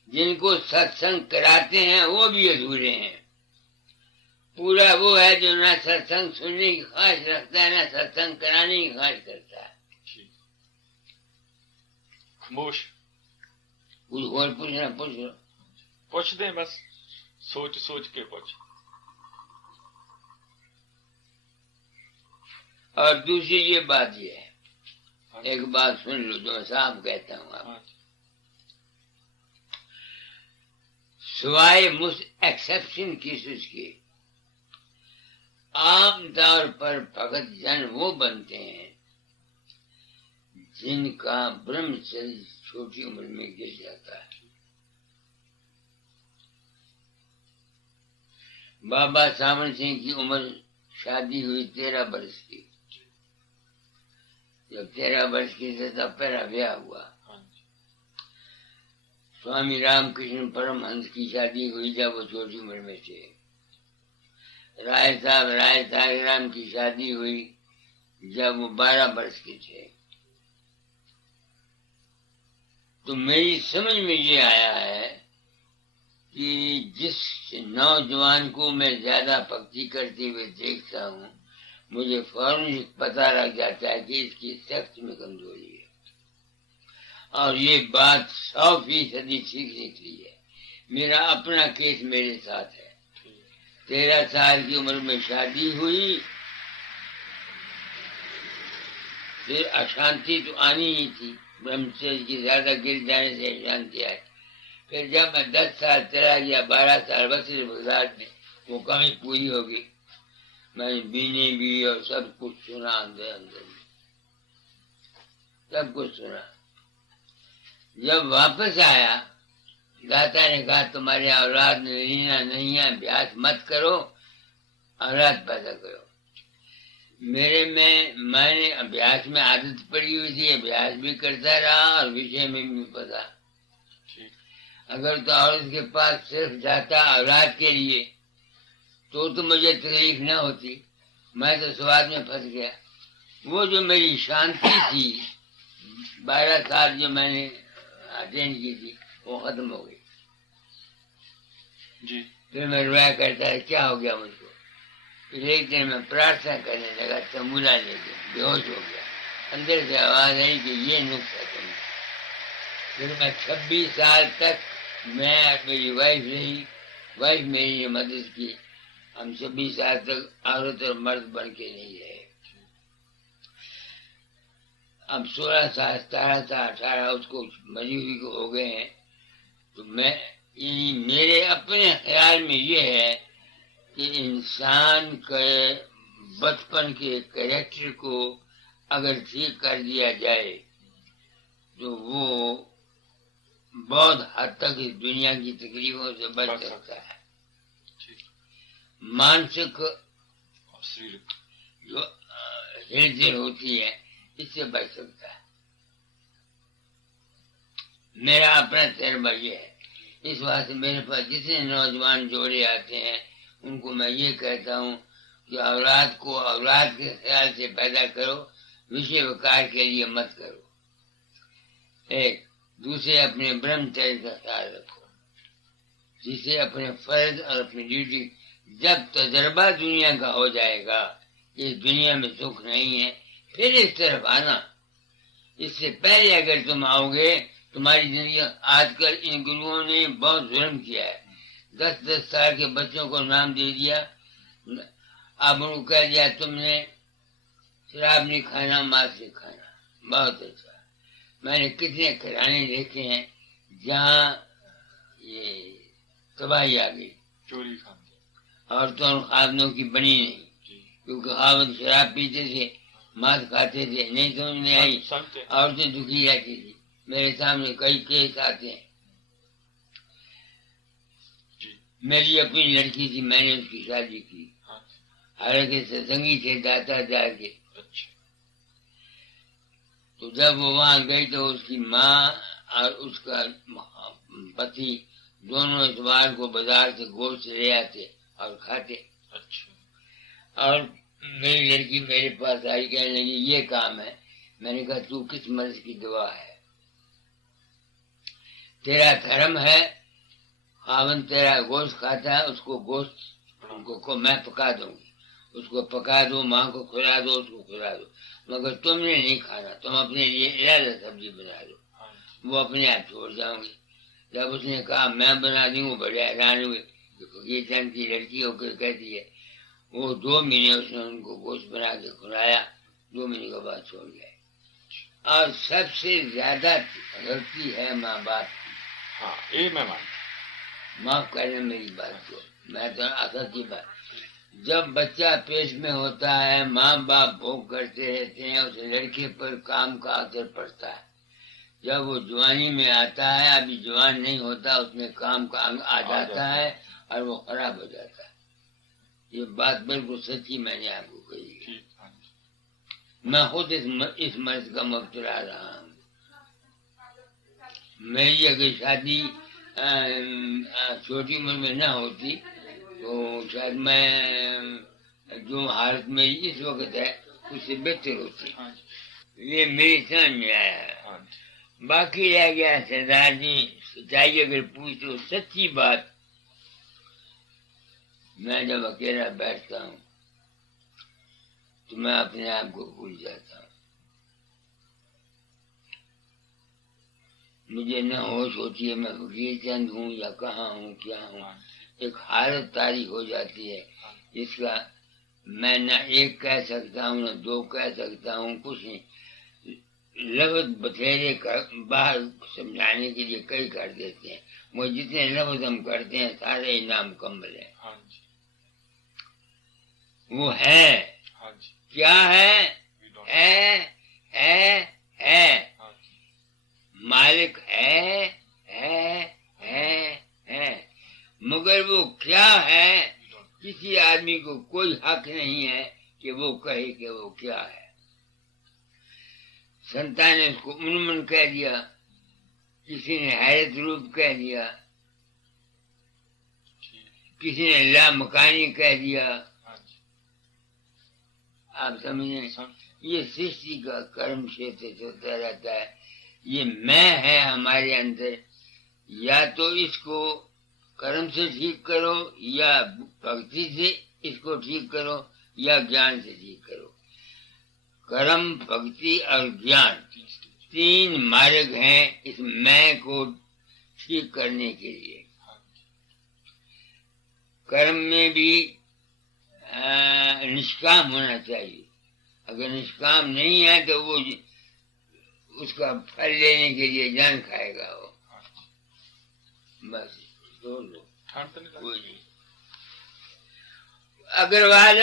जिनको सत्संग कराते हैं वो भी अधूरे हैं। पूरा वो है जो ना सत्संग सुनने की ख्वाहिश रखता है ना सत्संग कराने की ख्वाहिश करता है। खामोश। कुछ और पूछना पूछ लो। पूछ दे बस, सोच सोच के पूछ। और दूसरी ये बात ये है, एक बात सुन लो जो साफ कहता हूँ आप, सिवाय मुझ एक्सेप्शन केसेस के आमतौर पर भगत जन वो बनते हैं जिनका ब्रह्मचर्य छोटी उम्र में गिर जाता है। बाबा सावन सिंह की उम्र शादी हुई 13 वर्ष की, जब 13 वर्ष की थी तब पहला ब्याह हुआ। स्वामी रामकृष्ण परमहंस की शादी हुई जब वो छोटी उम्र में थे। राय साहब राम की शादी हुई जब वो 12 वर्ष के थे। तो मेरी समझ में ये आया है कि जिस नौजवान को मैं ज्यादा भक्ति करते हुए देखता हूँ, मुझे फौरन पता लग जाता है कि इसकी सख्त में कमजोरी है। और ये बात 100% ठीक निकली है। मेरा अपना केस मेरे साथ है। 13 साल की उम्र में शादी हुई, फिर अशांति तो आनी ही थी, ब्रह्मचर्य की ज्यादा गिर जाने से अशांति आई। फिर जब मैं 10 साल चला गया, 12 साल वसील गुजार में वो कमी पूरी हो गई। मैंने बीने भी और सब कुछ सुना, अंदर अंदर में सब कुछ सुना। जब वापस आया, दाता ने कहा तुम्हारे औलाद लीना नहीं है, अभ्यास मत करो, औलाद पैदा करो। मैंने अभ्यास में आदत पड़ी हुई थी, अभ्यास भी करता रहा और विषय में भी पता। अगर तो औरत के पास सिर्फ जाता औलाद के लिए तो मुझे तकलीफ न होती, मैं तो स्वाद में फंस गया। वो जो मेरी शांति थी 12 साल जो मैंने अटेंड की थी वो खत्म हो गई जी। फिर मैं रोया करता है क्या हो गया मुझको। फिर एक दिन मैं प्रार्थना करने लगा, तंबूला लेके बेहोश हो गया। अंदर से आवाज आई कि ये नुक्सा तुम। फिर मैं 26 साल तक मैं मेरी वाइफ रही, वाइफ मेरी ने मदद की। हम 26 साल तक औरत और मर्द बन के नहीं रहे। अब 16 साल 17 साल 18 उसको मरी हुई को हो गए हैं। तो मेरे अपने ख्याल में ये है कि इंसान के बचपन के कैरेक्टर को अगर ठीक कर दिया जाए तो वो बहुत हद तक इस दुनिया की तकलीफों से बच सकता है। मानसिक और शारीरिक जो हिलचल होती है इससे बच सकता है। मेरा अपना तजर्बा ये है। इस बात से मेरे पास जितने नौजवान जोड़े आते हैं उनको मैं ये कहता हूँ कि औलाद को औलाद के ख्याल से पैदा करो, विषय विकार के लिए मत करो। एक दूसरे अपने ब्रह्मचर्य का ख्याल रखो, जिसे अपने फर्ज और अपनी ड्यूटी जब तजर्बा दुनिया का हो जाएगा इस दुनिया में सुख नहीं है फिर इस तरफ आना। इससे पहले अगर तुम आओगे तुम्हारी जिंदगी। आजकल इन गुरुओं ने बहुत जुल्म किया है। 10-10 साल के बच्चों को नाम दे दिया, अब उनको कह दिया तुमने शराब नहीं खाना, मांस नहीं खाना। बहुत अच्छा। मैंने कितने घराने देखे हैं जहाँ ये तबाही आ गई। चोरी खान औरतों और खावनों की बनी नहीं, क्योंकि खावन शराब पीते थे, मांस खाते थे, नहीं समझ में आई, औरतें दुखी रहती थी। मेरे सामने कई केस आते हैं। मेरी अपनी लड़की थी, मैंने उसकी शादी की, हालांकि सत्संगी थे, दाता जार के। तो जब वो वहां गई तो उसकी माँ और उसका पति दोनों इतवार को बाजार से गोश्त ले आते और खाते। और मेरी लड़की मेरे पास आई, कहने लगी ये काम है। मैंने कहा तू किस मर्ज की दवा है? तेरा धर्म है, खावन तेरा गोश्त खाता है, उसको गोश्त को मैं पका दूंगी, उसको पका दो, माँ को खुला दो, उसको खुला दो, मगर तुमने नहीं खाना, तुम अपने लिए इरादा सब्जी बना दो। वो अपने आप छोड़ जाओगे। जब उसने कहा मैं बना दी, वो बड़े हैरान हुए। ये चंद की लड़की होकर कहती है। वो 2 महीने उसने उनको गोश्त बना के खुलाया, 2 महीने के बाद छोड़ गए। और सबसे ज्यादा गलती है माँ बाप की। हाँ, ये मैं मानता। माफ करना मेरी बात को, मैं तो असर की बात। जब बच्चा पेट में होता है, माँ बाप भोग करते रहते हैं, उस लड़के पर काम का असर पड़ता है। जब वो जवानी में आता है, अभी जवान नहीं होता, उसमें काम का अंग आ जाता है और वो खराब हो जाता है। ये बात बिल्कुल सच्ची मैंने आपको कही है। मैं खुद इस मर्ज का मुब्तला रहा हूँ। मेरी अगर शादी छोटी उम्र में ना होती तो शायद मैं जो हालत मेरी इस वक्त है उससे बेहतर होती। ये मेरी समझ में आया है। बाकी रह गया सरदार जी, सच्चाई अगर पूछो, सच्ची बात, मैं जब अकेला बैठता हूँ तो मैं अपने आप को भूल जाता हूँ। मुझे न होश होती है मैं फकीर चंद हूँ या कहाँ हूँ, क्या हूँ। एक हालत तारी हो जाती है जिसका मैं न 1 कह सकता हूँ, न 2 कह सकता हूँ, कुछ नहीं। लफ्ज बथेरे कर बाहर समझाने के लिए कई कर देते हैं। वो जितने लफ्ज हम करते हैं सारे नाम मुकम्मल है। वो है, क्या है, मालिक है, मगर वो क्या है किसी आदमी को कोई हक नहीं है कि वो कहे कि वो क्या है। संतान ने उसको उन्मन कह दिया, किसी ने हैरत रूप कह दिया, किसी ने ला मकानी कह दिया। आप समझे? ये सृष्टि का कर्म क्षेत्र चलता रहता है। ये मैं है हमारे अंदर, या तो इसको कर्म से ठीक करो, या भक्ति से इसको ठीक करो, या ज्ञान से ठीक करो। कर्म, भक्ति और ज्ञान 3 मार्ग हैं इस मैं को ठीक करने के लिए। कर्म में भी निष्काम होना चाहिए। अगर निष्काम नहीं है तो वो उसका फल लेने के लिए जान खाएगा वो। बस दो लो कोई नहीं। अग्रवाल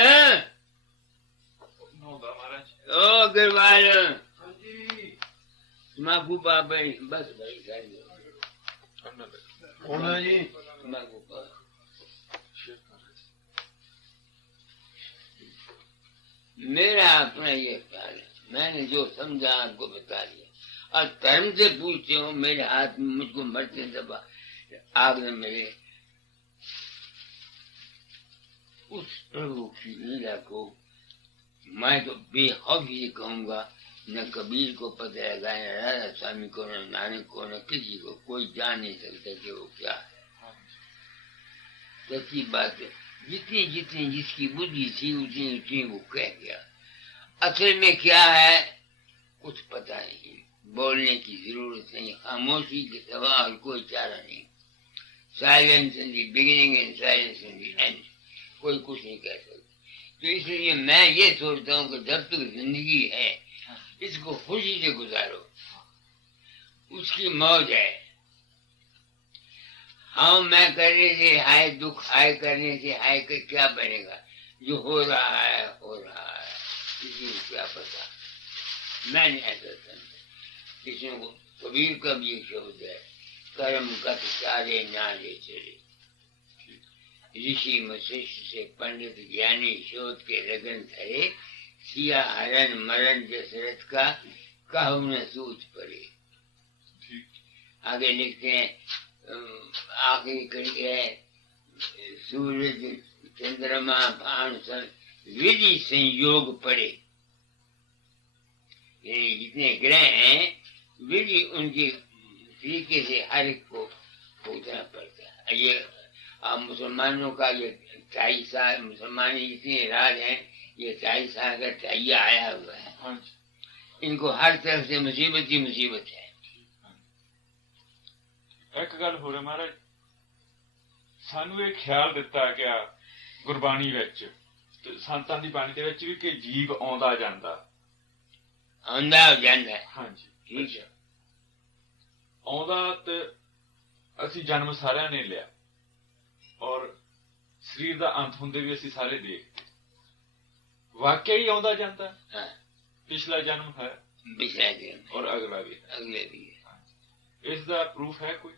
ओ अग्रवाल तम्बाकू भाई, बस भाई कौन है जी? तम्बाकू मेरा अपना ये ख्याल है, मैंने जो समझा आपको बता दिया। और धर्म से पूछते हो, मेरे हाथ में मुझको मरते दबा आग न मिले। उस प्रभु की लीला को मैं तो बेखौफी कहूंगा। न कबीर को पता लगाया, न राधा स्वामी को, न नानक को, न किसी को, कोई जान नहीं सकता कि वो क्या है। सच्ची बात है, जितनी जितनी जिसकी बुद्धि थी उतनी उतनी वो कह गया। असल में क्या है कुछ पता नहीं, बोलने की जरूरत नहीं, खामोशी के सिवा और कोई चारा नहीं। Silence in the beginning and silence in the end, कोई कुछ नहीं कह सकता। तो इसलिए मैं ये सोचता हूँ कि जब तक जिंदगी है इसको खुशी से गुजारो, उसकी मौज है। हाँ मैं करने से हाय, दुख हाय करने से हाय का क्या बनेगा? जो हो रहा है किसी को क्या पता। मैं नहीं ऐसा समझा। इसमें को कबीर का भी एक शब्द है, कर्म गत चारे नारे चले। ऋषि वशिष्ठ से पंडित ज्ञानी शोध के लगन धरे, सिया हरण मरण दशरथ का कहु न सूझ पड़े। आगे लिखते हैं, आखिरी कड़ी है, सूरज चंद्रमा भानु सन विधि संयोग पड़े। यानी जितने ग्रह हैं विधि उनकी तरीके से हर एक को पूछना पड़ता है। ये अब मुसलमानों का ये 2.5 साल, मुसलमान जितने राज हैं ये 2.5 साल का टाइया आया हुआ है। इनको हर तरफ से मुसीबत ही मुसीबत है। एक गल हो रहा महाराज, सानू ये ख्याल दिता गया गुरबाणी विच ते संतां दी बाणी दे विच भी कि जीव आउंदा जांदा है। हाँ जी, ठीक है। आउंदा ते असीं जन्म सारिਆਂ ने लिया और शरीर दा अंत हुंदे भी असीं सारे देखते। वाकई ही आउंदा जांदा। हाँ। पिछला जन्म है, पिछला जन्म और अगला भी है। अगले भी है। इसका प्रूफ है कोई?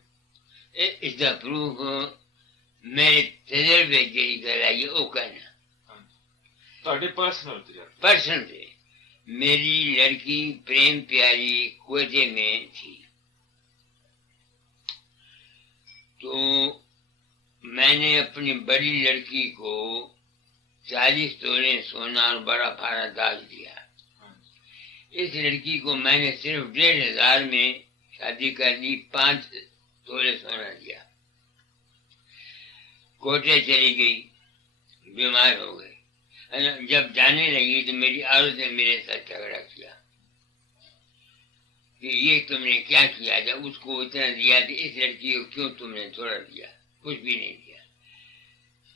इसका प्रूफ मेरे तजर्बे जेड़ी गल है ये ओ कहना ਤੁਹਾਡੇ पर्सनल तजर्बे। पर्सन से मेरी लड़की प्रेम प्यारी कोयते में थी, तो मैंने अपनी बड़ी लड़की को 40 तोले सोना और बड़ा भारा दाज दिया। इस लड़की को मैंने सिर्फ 1,500 में शादी कर दी, 5 तोले सोना दिया। कोटे चली गई, बीमार हो गई। जब जाने लगी तो मेरी औरत ने मेरे साथ झगड़ा किया कि ये तुमने क्या किया, जब उसको इतना दिया तो इस लड़की को क्यों तुमने थोड़ा दिया? कुछ भी नहीं दिया।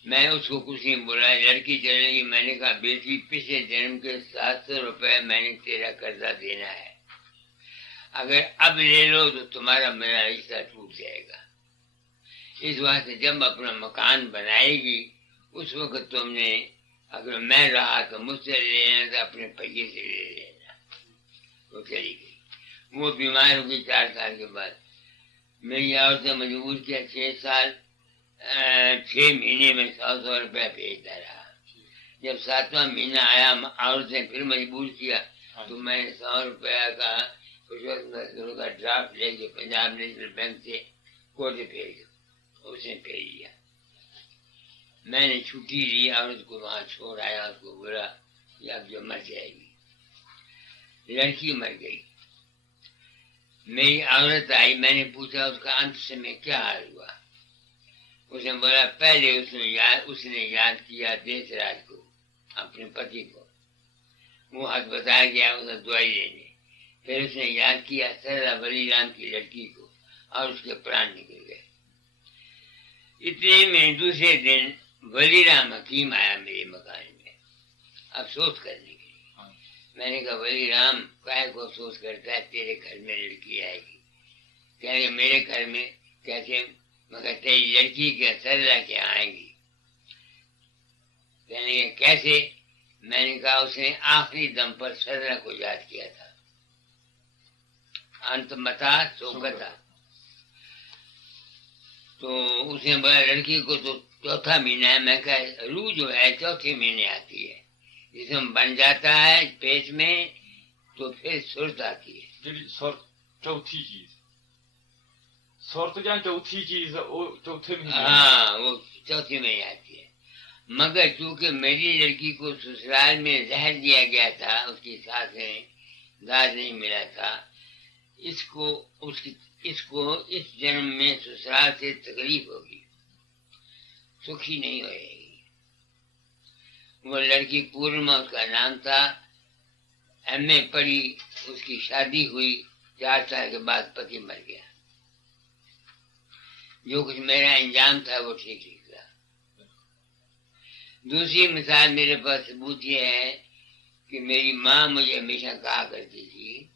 मैं उसको कुछ नहीं बोला, लड़की चले गई। मैंने कहा बेटी पिछले जन्म के 700 रुपए मैंने तेरा कर्जा देना है, अगर अब ले लो तो तुम्हारा मेरा रिश्ता टूट जाएगा। इस वास्ते जब अपना मकान बनाएगी उस वक्त तुमने, अगर मैं रहा तो मुझसे ले लेना, तो अपने पैसे से ले लेना। वो चली गई। वो बीमार हो गई 4 साल के बाद। मेरी औरत ने मजबूर किया, 6 महीने में 100 रुपया भेजता रहा। जब 7वां महीना आया औरत ने फिर मजबूर किया, तो मैंने 100 रुपया का का ड्राफ्ट लेके पंजाब नेशनल बैंक से कोर्ट भेज, उसने भेज दिया। मैंने छुट्टी ली, औरत को वहां छोड़ आया। उसको बोला कि अब जो मर जाएगी। लड़की मर गई। मेरी औरत आई, मैंने पूछा उसका अंत समय क्या हाल हुआ। उसने बोला पहले उसने याद किया देशराज को, अपने पति को। वो अस्पताल गया उसे दवाई लेने। फिर उसने याद किया सरला बलीराम की लड़की को, और उसके प्राण निकल गए। इतने में दूसरे दिन बलीराम हकीम आया मेरे मकान में अफसोस करने के लिए। मैंने कहा बलीराम काय को अफसोस करता है, तेरे घर में लड़की आएगी। कहेंगे मेरे घर में कैसे? मगर तेरी लड़की के सरला क्या आएगी? कहने कैसे? मैंने कहा उसने आखिरी दम पर सरला को याद किया था। अंत मता सोगता। तो उसने बोला लड़की को तो 4था महीना है। मैं कहा रूह जो है 4थे महीने आती है, जिसमें बन जाता है पेट में तो फिर सुरत आती है। चौथी चीज सुरत या चौथी चीज वो चौथे महीने। हाँ वो 4थे महीने आती है। मगर चूंकि मेरी लड़की को ससुराल में जहर दिया गया था, उसकी सास ने दाज नहीं मिला था, इसको इस जन्म में ससुराल से तकलीफ होगी, सुखी नहीं होगी। वो लड़की पूर्णिमा उसका नाम था, MA पढ़ी, उसकी शादी हुई। 4 साल के बाद पति मर गया। जो कुछ मेरा इंजाम था वो ठीक निकला। दूसरी मिसाल मेरे पास सबूत ये है कि मेरी माँ मुझे हमेशा कहा करती थी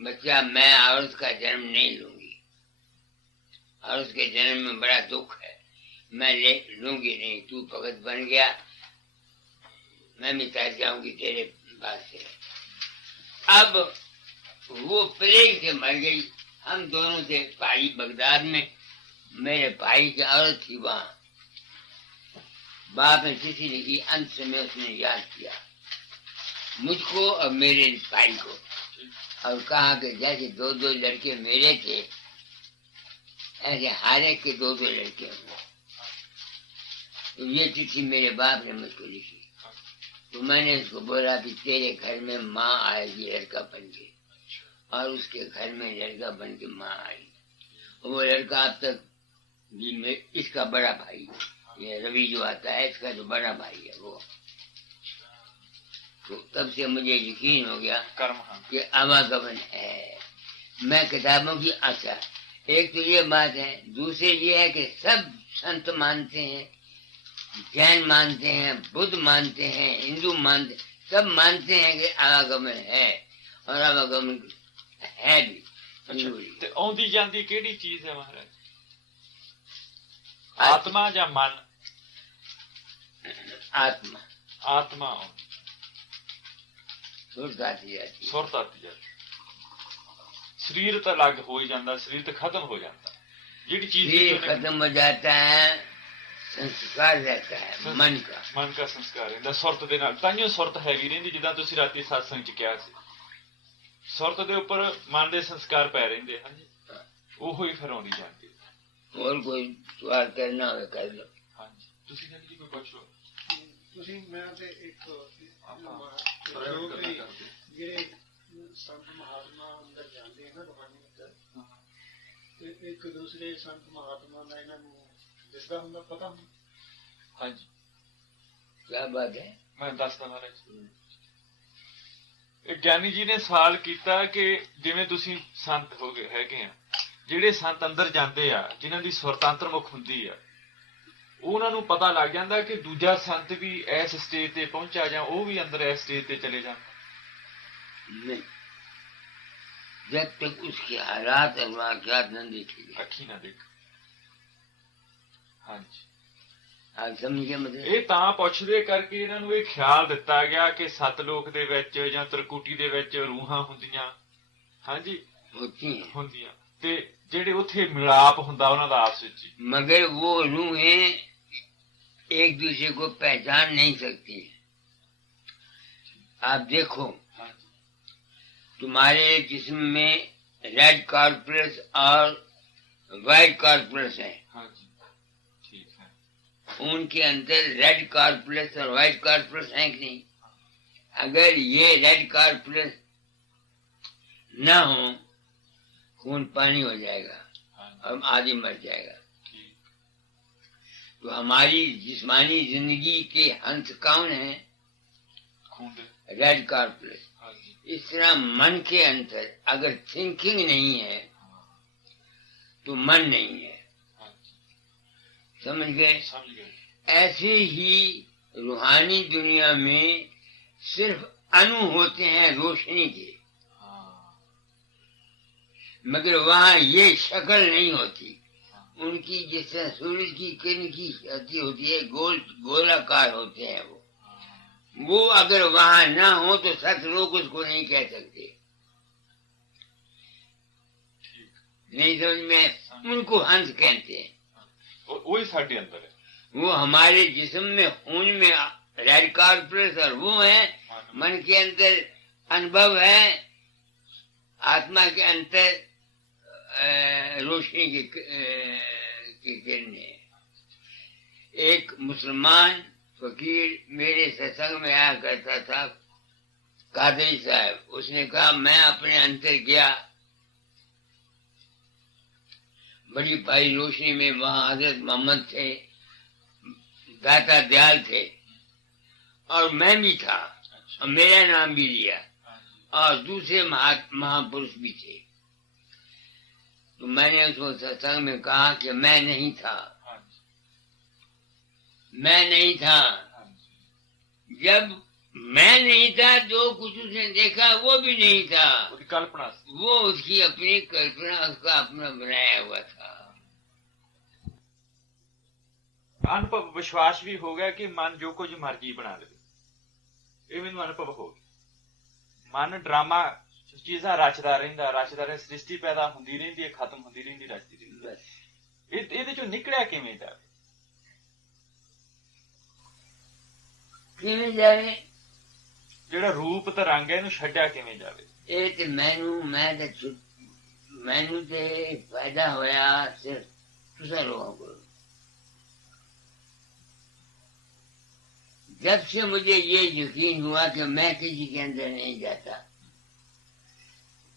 बच्चा मैं औरत का जन्म नहीं लूंगी, और उसके जन्म में बड़ा दुख है, मैं ले लूंगी नहीं, तू भगत बन गया, मैं मिटा जाऊंगी तेरे पास से। अब वो प्लेग से मर गई, हम दोनों थे भाई बगदाद में, मेरे भाई की औरत थी वहां, बाप ने चिट्ठी लिखी, अंत समय उसने याद किया मुझको और मेरे भाई को, और कहा कि जैसे दो दो लड़के मेरे थे ऐसे हारे के दो दो लड़के होंगे। तो ये चिट्ठी मेरे बाप ने मुझको लिखी, तो मैंने उसको बोला कि तेरे घर में माँ आएगी लड़का बन के, और उसके घर में लड़का बन के माँ आई। वो लड़का अब तक भी इसका बड़ा भाई, ये रवि जो आता है इसका जो बड़ा भाई है वो। तो तब से मुझे यकीन हो गया कर्म कि आवागमन है। मैं किताबों की, अच्छा एक तो ये बात है, दूसरे ये है कि सब संत मानते हैं, जैन मानते हैं, बुद्ध मानते हैं, हिंदू मानते, सब मानते हैं कि आवागमन है, और आवागमन है भी। ਤੇ ਆਉਂਦੀ ਜਾਂਦੀ ਕਿਹੜੀ ਚੀਜ਼ ਹੈ ਮਹਾਰਾਜ? ਆਤਮਾ ਜਾਂ ਮਨ? आत्मा, ਆਤਮਾ ਆਉਂਦੀ, सुरत आती जाती, ਸੁਰਤ ਆਤੀ ਜਾਂਦੀ, ਸਰੀਰ ਤਾਂ ਅਲੱਗ ਹੋ ਹੀ ਜਾਂਦਾ, ਸਰੀਰ ਤਾਂ ਖਤਮ ਹੋ ਜਾਂਦਾ, ਜਿਹੜੀ ਚੀਜ਼ ये खत्म हो जाता है, संस्कार रहता है मन का। ਮਨ ਦਾ ਸੰਸਕਾਰ ਰਹਿੰਦਾ ਸੁਰਤ ਦੇ ਨਾਲ, ਤਾਂਹੀਓ ਸੁਰਤ ਹੈਗੀ ਰਹਿੰਦੀ, ਜਿੱਦਾਂ ਤੁਸੀਂ ਰਾਤੀ ਸਤਸੰਗ ਚ ਕਿਹਾ ਸੀ, ਸੁਰਤ ਦੇ ਉੱਪਰ ਮਨ ਦੇ ਸੰਸਕਾਰ ਪੈ ਰਹਿੰਦੇ ਹਨ, ਉਹੋ ਹੀ ਫਿਰ ਆਉਂਦੀ ਜਾਂਦੀ। और कोई सवाल करना हो कर लो। ਹਾਂਜੀ, ਤੁਸੀਂ ਕਹਿੰਦੇ ਜੀ ਕੋਈ ਪੁੱਛ ਲਓ। ਤੁਸੀਂ ਮੈਂ ਤੇ ਇੱਕ ਜੋ ਵੀ ਜਿਹੜੇ ਸੰਤ ਮਹਾਤਮਾ ਅੰਦਰ ਜਾਂਦੇ ਹਨ ਰੂਹਾਨੀ ਅੰਦਰ, ਤੇ ਇੱਕ ਦੂਸਰੇ ਸੰਤ ਮਹਾਤਮਾ ਦਾ ਇਹਨਾਂ ਨੂੰ ਦਿਸਦਾ ਹੁੰਦਾ, ਪਤਾ ਹੁੰਦਾ? ਹਾਂਜੀ, क्या बात है? ਮੈਂ ਦੱਸਦਾ ਮਹਾਰਾਜ। ਇਹ ਗਿਆਨੀ ਜੀ ਨੇ ਸਵਾਲ ਕੀਤਾ ਕਿ ਜਿਵੇਂ ਤੁਸੀਂ ਸੰਤ ਹੋ ਗਏ ਹੈਗੇ ਆ, ਜਿਹੜੇ ਸੰਤ ਅੰਦਰ ਜਾਂਦੇ ਆ, ਜਿਨ੍ਹਾਂ ਦੀ ਸੁਰਤੰਤਰ ਮੁਖ ਹੁੰਦੀ ਆ, ਉਹਨਾਂ ਨੂੰ ਪਤਾ ਲੱਗ ਜਾਂਦਾ ਕਿ ਦੂਜਾ ਸੰਤ ਵੀ ਇਸ ਸਟੇਜ ਤੇ ਪਹੁੰਚਾ, ਜਾਂ ਉਹ ਵੀ ਅੰਦਰ ਇਸ ਸਟੇਜ ਤੇ ਚਲੇ ਜਾਣ। नहीं, जब तक उसके हालात और वाक़यात न देखेंगे। ਅੱਖੀ ਨਾ ਦੇਖ। ਹਾਂਜੀ, आप समझे मतलब? ਇਹ ਤਾਂ ਪੁੱਛਦੇ ਕਰਕੇ ਇਹਨਾਂ ਨੂੰ ਇਹ ਖਿਆਲ ਦਿੱਤਾ ਗਿਆ ਕਿ ਸਤਲੋਕ ਦੇ ਵਿੱਚ ਜਾਂ ਤਰਕੂਟੀ ਦੇ ਵਿੱਚ ਰੂਹਾਂ ਹੁੰਦੀਆਂ, ਹਾਂਜੀ होती हैं, ਹੁੰਦੀਆਂ, ਤੇ ਜਿਹੜੇ ਉੱਥੇ ਮਿਲਾਪ ਹੁੰਦਾ ਉਹਨਾਂ ਦਾ ਆਪਸ ਵਿੱਚ ਹੀ। मगर वो रूहें एक दूसरे को पहचान नहीं सकती। आप देखो, ਹਾਂਜੀ, तुम्हारे जिस्म में रेड कॉर्पस और व्हाइट कॉर्पस है, ਹਾਂਜੀ, ਠੀਕ ਹੈ। उनके अंदर रेड कॉर्पस और व्हाइट कॉर्पस है कि नहीं? अगर ये रेड कॉर्पस न हो, खून पानी हो जाएगा ਹਾਂਜੀ, और आदमी मर जाएगा। ਠੀਕ, तो हमारी जिस्मानी जिंदगी के हंस कौन है? ਖੂਨ ਦੇ, रेड कॉर्पस। ਹਾਂਜੀ, इस तरह मन के अंदर अगर थिंकिंग नहीं है तो मन नहीं है, ਹਾਂਜੀ, समझ गए? ਸਮਝ ਗਏ। ऐसे ही रूहानी दुनिया में सिर्फ अणु होते हैं रोशनी के, ਹਾਂ, मगर वहाँ ये शक्ल नहीं होती ਹਾਂ, उनकी। जिस तरह सूरज की किरण की शक्ति होती है, गोल गोलाकार होते हैं ਹਾਂ, वो अगर वहाँ ना हो तो सत लोग उसको नहीं कह सकते। ਠੀਕ, नहीं समझ में? उनको हंस कहते हैं। ਉਹੀ ਸਾਡੇ ਅੰਦਰ ਹੈ। वो हमारे जिस्म में खून में रेड कॉर्पस और वो है, मन के अंदर अनुभव है, आत्मा के अंदर रोशनी की किरण है। एक मुसलमान फकीर मेरे सत्संग में आया करता था, कादरी साहब। उसने कहा मैं अपने अंदर गया, बड़ी भाई रोशनी में, वहां हजरत मोहम्मद थे, दाता दयाल थे, और मैं भी था, और मेरा नाम भी लिया, और दूसरे महापुरुष भी थे। तो मैंने उसको सत्संग में कहा कि मैं नहीं था, मैं नहीं था। जब मैं नहीं था, जो कुछ उसने देखा वो भी नहीं था, ਉਹਦੀ ਕਲਪਨਾ ਸੀ। वो उसकी अपनी कल्पना, उसका अपना बनाया हुआ था। ਅਨੁਭਵ ਵਿਸ਼ਵਾਸ ਵੀ ਹੋ ਗਿਆ ਕਿ ਮਨ ਜੋ ਕੁਝ ਮਰਜ਼ੀ ਬਣਾ ਲਵੇ। ਇਹ ਮੈਨੂੰ ਅਨੁਭਵ ਹੋ ਗਿਆ। ਮਨ ਡਰਾਮਾ ਚੀਜ਼ਾਂ ਰਚਦਾ ਰਹਿੰਦਾ, ਸ੍ਰਿਸ਼ਟੀ ਪੈਦਾ ਹੁੰਦੀ ਰਹਿੰਦੀ ਹੈ, ਖਤਮ ਹੁੰਦੀ ਰਹਿੰਦੀ, ਰਚਦੀ ਰਹਿੰਦੀ। ਇਹਦੇ ਚੋਂ ਨਿਕਲਿਆ ਕਿਵੇਂ ਜਾਵੇ? ਕਿਵੇਂ ਜਾਵੇ? ਜਿਹੜਾ ਰੂਪ ਤੇ ਰੰਗ ਹੈ ਇਹਨੂੰ ਛੱਡਿਆ ਕਿਵੇਂ ਜਾਵੇ? ਇਹ ਤੇ ਮੈਨੂੰ ਤੇ फायदा होया सिर्फ तुसा लोगों को। जब से मुझे ये यकीन हुआ कि मैं किसी के अंदर नहीं जाता,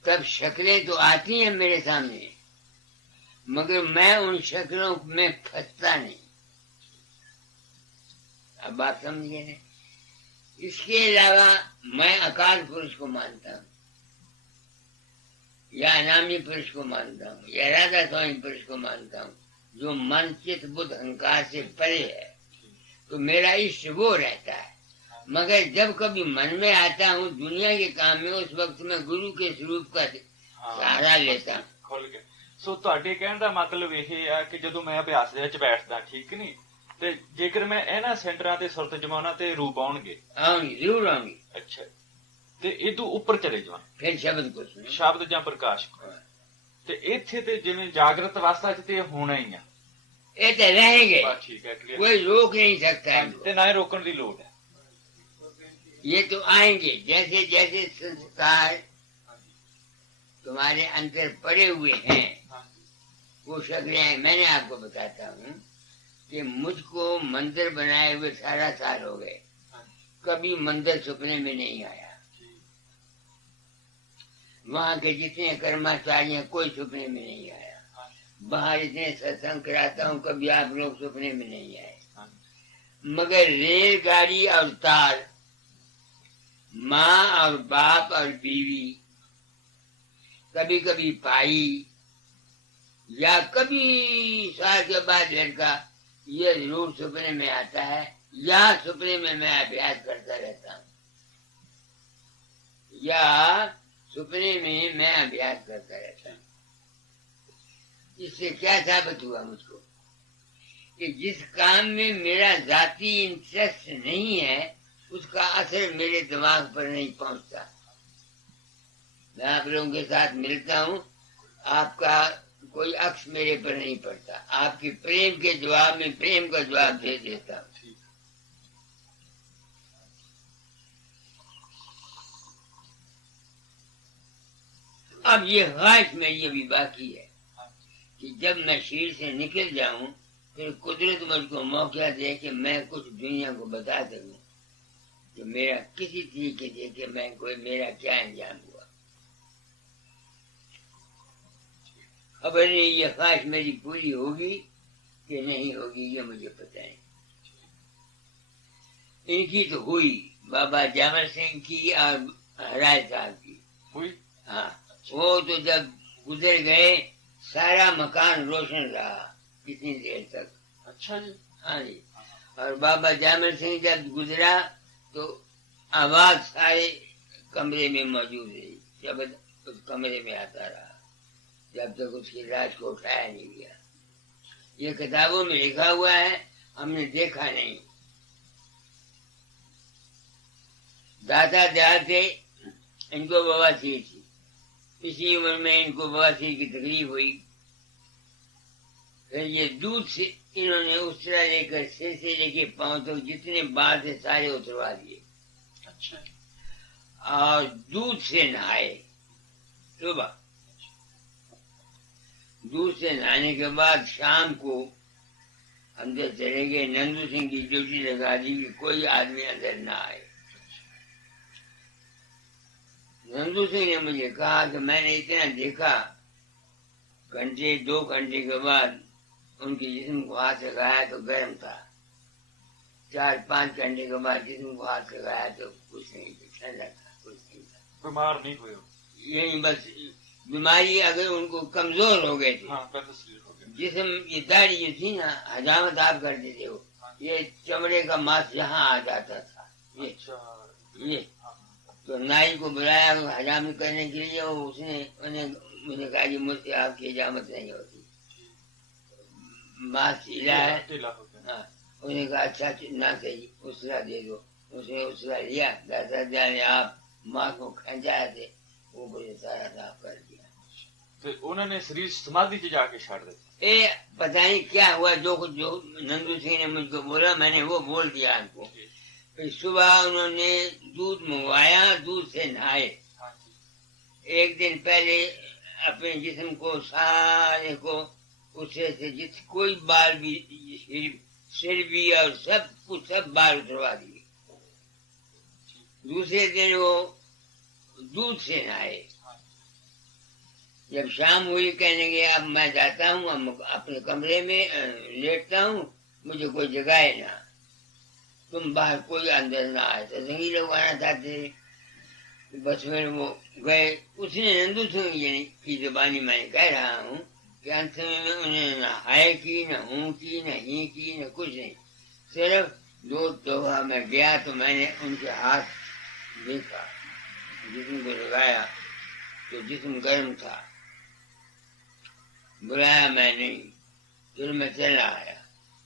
तब शक्लें तो आती हैं मेरे सामने, मगर मैं उन शक्लों में फंसता नहीं। अब बात समझिए ना। इसके अलावा मैं अकाल पुरुष को मानता हूँ, या अनामी पुरुष को मानता हूँ, या राधा स्वामी पुरुष को मानता हूँ, जो मन चित बुद्ध अहंकार से परे है। तो मेरा इष्ट वो रहता है। मगर जब कभी मन में आता हूँ दुनिया के काम में, उस वक्त मैं गुरु के स्वरूप का सहारा लेता हूँ। ਖੁੱਲ ਗਿਆ। ਸੋ ਤੁਹਾਡੇ ਕਹਿਣ ਦਾ ਮਤਲਬ ਇਹ ਆ ਕਿ ਜਦੋਂ ਮੈਂ ਅਭਿਆਸ ਦੇ ਵਿੱਚ ਬੈਠਦਾ, ਠੀਕ ਨਹੀਂ, ਤੇ ਜੇਕਰ ਮੈਂ ਇਹਨਾਂ ਸੈਂਟਰਾਂ ਤੇ ਸੁਰਤ ਜਮਾਉਣਾ ਤੇ ਰੂਪ ਆਉਣਗੇ। आऊंगी, जरूर आऊंगी। ਅੱਛਾ, ਤੇ ਇਦੋਂ ਉੱਪਰ ਚਲੇ ਜਾਵਾਂ, फिर शब्द को सुनो। ਸ਼ਬਦ ਜਾਂ ਪ੍ਰਕਾਸ਼ ਕੋ। ਤੇ ਇੱਥੇ ਤੇ ਜਿਵੇਂ ਜਾਗਰਤ ਅਵਸਥਾ ਚ ਤੇ ਹੋਣਾ ਹੀ ਆ। ये तो रहेंगे, ਬਸ ਠੀਕ ਹੈ, clear। कोई रोक नहीं सकता है ਤੇ ਨਾ ਹੀ ਰੋਕਣ ਦੀ ਲੋੜ ਹੈ। ये तो आएंगे। जैसे जैसे संस्कार तुम्हारे अंदर पड़े हुए हैं, वो शक्लें हैं। मैंने आपको बताता हूँ कि मुझको मंदिर बनाए हुए 18 साल हो गए, कभी मंदिर सपने में नहीं आया। वहाँ के जितने कर्मचारी हैं कोई सपने में नहीं आया। बाहर इतने सत्संग कराता हूँ, कभी आप लोग सपने में नहीं आए। मगर रेलगाड़ी और तार, माँ और बाप और बीवी, कभी कभी भाई, या कभी साल के बाद लड़का, ये जरूर सपने में आता है। या सपने में मैं अभ्यास करता रहता हूँ, या सपने में मैं अभ्यास करता रहता हूँ। इससे क्या साबित हुआ मुझको कि जिस काम में मेरा जाति इंटरेस्ट नहीं है, उसका असर मेरे दिमाग पर नहीं पहुंचता। मैं आप लोगों के साथ मिलता हूँ, आपका कोई अक्स मेरे पर नहीं पड़ता। आपके प्रेम के जवाब में प्रेम का जवाब दे देता हूँ। अब ये ख्वाहिश मेरी अभी बाकी है कि जब मैं शरीर से निकल जाऊं, फिर कुदरत मुझको मौका दे कि मैं कुछ दुनिया को बता सकूं कि मेरा किसी तरीके से कि मैं कोई मेरा क्या अंजाम हुआ। खबर नहीं ये ख्वाहिश मेरी पूरी होगी कि नहीं होगी, ये मुझे पता है। इनकी तो हुई, बाबा जामर सिंह की और हराज साहब की हुई। हाँ, वो तो जब गुजर गए सारा मकान रोशन रहा कितनी देर तक। अच्छा जी। हाँ जी। और बाबा जामिर सिंह जब गुजरा तो आवाज सारे कमरे में मौजूद रही, जब उस कमरे में आता रहा जब तक उसकी लाश को उठाया नहीं गया। ये किताबों में लिखा हुआ है, हमने देखा नहीं। दादा दयाल थे, इनको बवासीर थी, इसी उम्र में इनको बवासीर की तकलीफ हुई। फिर ये दूध से इन्होंने उस तरह लेकर सिर से लेके पांव तक जितने बाल थे सारे उतरवा दिए। अच्छा। और दूध से नहाए सुबह। दूध से नहाने के बाद शाम को अंदर चले गए। नंदू सिंह की ड्यूटी लगा दी कि कोई आदमी अंदर ना आए। नंदू सिंह ने मुझे कहा कि मैंने इतना देखा, घंटे 2 घंटे के बाद उनके जिस्म को हाथ लगाया तो गर्म था, 4-5 घंटे के बाद जिस्म को हाथ लगाया तो कुछ नहीं था, ठंडा था, कुछ नहीं था। बीमार नहीं हुए? यही बस बीमारी अगर उनको कमजोर हो गए थे। हाँ, जिस्म ये दाढ़ी जो थी ना, हजामत आप करते थे वो, ये चमड़े का मांस यहाँ आ जाता था। ये ये तो नाई को बुलाया हजामत करने के लिए, उसने उन्हें मुझे कहा कि मुझसे आपकी हजामत नहीं होती, मांस ढीला है। हाँ, उसने कहा अच्छा ना सही उसरा दे दो। उसने उसरा लिया, दादाजी ने आप माँ को खंचाए थे, वो मुझे सारा साफ कर दिया। फिर उन्होंने शरीर समाधि च जाके छाड़ दिया। ए पता नहीं क्या हुआ, जो नंदू सिंह ने मुझको बोला मैंने वो बोल दिया आपको। फिर सुबह उन्होंने दूध मंगवाया, दूध से नहाए। एक दिन पहले अपने जिस्म को सारे को उससे से जिस कोई बाल भी सिर भी और सब कुछ सब बाल उतरवा दिए। दूसरे दिन वो दूध से नहाए। जब शाम हुई कहने लगे अब मैं जाता हूँ, अपने कमरे में लेटता हूँ, मुझे कोई जगाए ना, तुम बाहर कोई अंदर ना आए। तो जंगी लोग आना चाहते थे। बस में वो गए। उसने नंदू सिंह की जुबानी मैं कह रहा हूँ कि अंत में उन्हें न हाय की, न हूँ की, न ही की, न कुछ नहीं। सिर्फ दो दफा मैं गया तो मैंने उनके हाथ देखा, जिस्म को लगाया तो जिस्म गर्म था। बुलाया मैं नहीं, फिर मैं चला आया।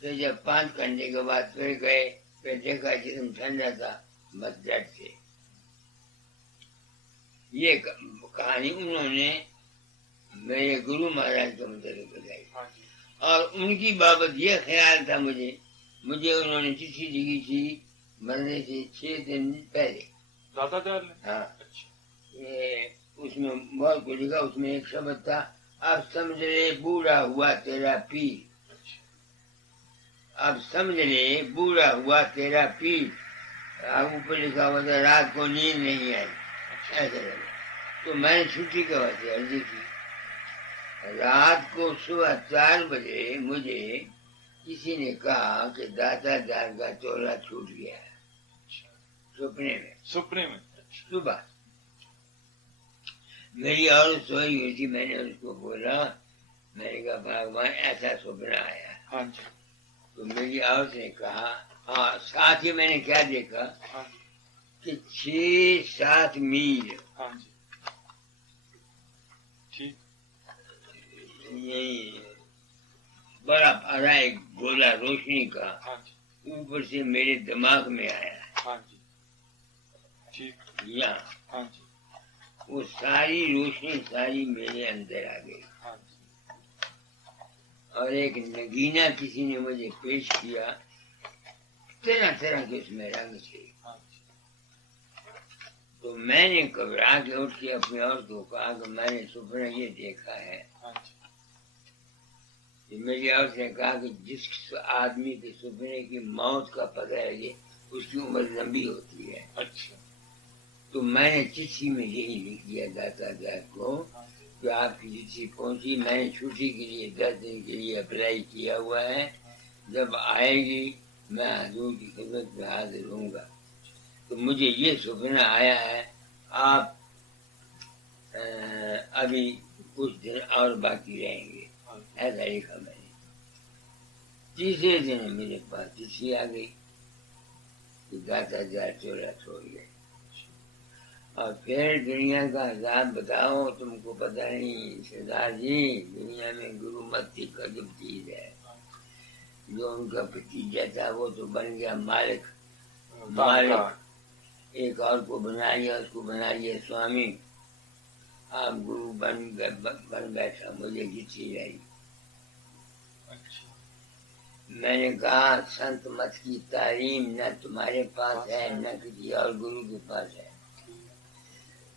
फिर जब 5 घंटे के बाद फिर गए, फिर देखा जिस्म ठंडा था, बस डट से। ये कहानी उन्होंने मेरे गुरु महाराज को मुझे बताई। और उनकी बाबत ये ख्याल था मुझे उन्होंने चिट्ठी लिखी थी मरने से 6 दिन पहले। दादा दयाल ने? हाँ। अच्छा। ये उसमें बहुत कुछ लिखा। उसमें एक शब्द था, अब समझ ले बूढ़ा हुआ तेरा पीर। अब समझ ले बूढ़ा हुआ तेरा पीर। ऊपर लिखा हुआ था रात को नींद नहीं आई। ऐसा लगा तो मैंने छुट्टी के वजह से अर्जी की। रात को सुबह 4 बजे मुझे किसी ने कहा कि दाता दार का चोला छूट गया है। सपने में सुबह मेरी और सोई हुई थी। मैंने उसको बोला, मैंने कहा भगवान ऐसा सपना आया। हाँ जी। तो मेरी औरत ने कहा, हाँ साथ ही मैंने क्या देखा कि 6-7 मील। हाँ जी। ठीक। यही बड़ा भरा एक गोला रोशनी का ऊपर से मेरे दिमाग में आया। हाँ जी। ठीक। यहाँ हाँ जी। वो सारी रोशनी सारी मेरे अंदर आ गई। हाँ जी। और एक नगीना किसी ने मुझे पेश किया, तरह तरह के उसमें रंग थे। हाँ जी। तो मैंने घबरा के उठ के अपनी औरत को कहा कि मैंने सपना ये देखा है। हाँ जी। मेरी औरत ने कहा कि जिस आदमी के सपने की मौत का पता है उसकी उम्र लंबी होती है। अच्छा। तो मैंने चिट्ठी में यही लिख दिया दाता दार को कि आपकी चिट्ठी पहुंची, मैंने छुट्टी के लिए 10 दिन के लिए अप्लाई किया हुआ है, जब आएगी मैं हजूर की खिदमत में हाजिर होऊंगा। तो मुझे ये सपना आया है, आप अभी कुछ दिन और बाकी रहेंगे। ऐसा लिखा मैंने। तीसरे दिन मेरे पास चिट्ठी आ गई कि दाता दार चोला छोड़ गए। और फिर दुनिया का हिसाब बताओ, तुमको पता नहीं सरदार जी, दुनिया में गुरु मत्ती का जब चीज है। जो उनका भतीजा था वो तो बन गया मालिक। एक और को बना लिया, उसको बना लिया स्वामी। आप गुरु बन बैठा, मुझे चिट्ठी आई। मैंने कहा संत मत की तालीम न तुम्हारे पास है न किसी और गुरु के पास है।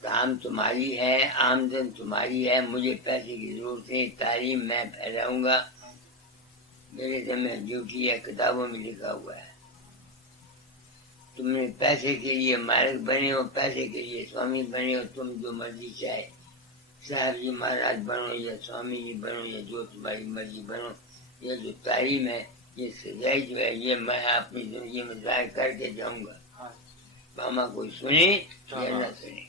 काम तुम्हारी है, आमदन तुम्हारी है, मुझे पैसे की जरूरत है, तालीम मैं फैलाऊंगा, मेरे जिम्मे ड्यूटी है, किताबों में लिखा हुआ है। तुमने पैसे के लिए मालिक बने हो, पैसे के लिए स्वामी बने हो, तुम जो मर्जी चाहे साहब जी महाराज बनो या स्वामी जी बनो या जो तुम्हारी मर्जी बनो, ये जो तालीम है ये सजाई जो है ये मैं अपनी जिंदगी में जाहिर करके जाऊंगा। मामा कोई सुने या न सुने।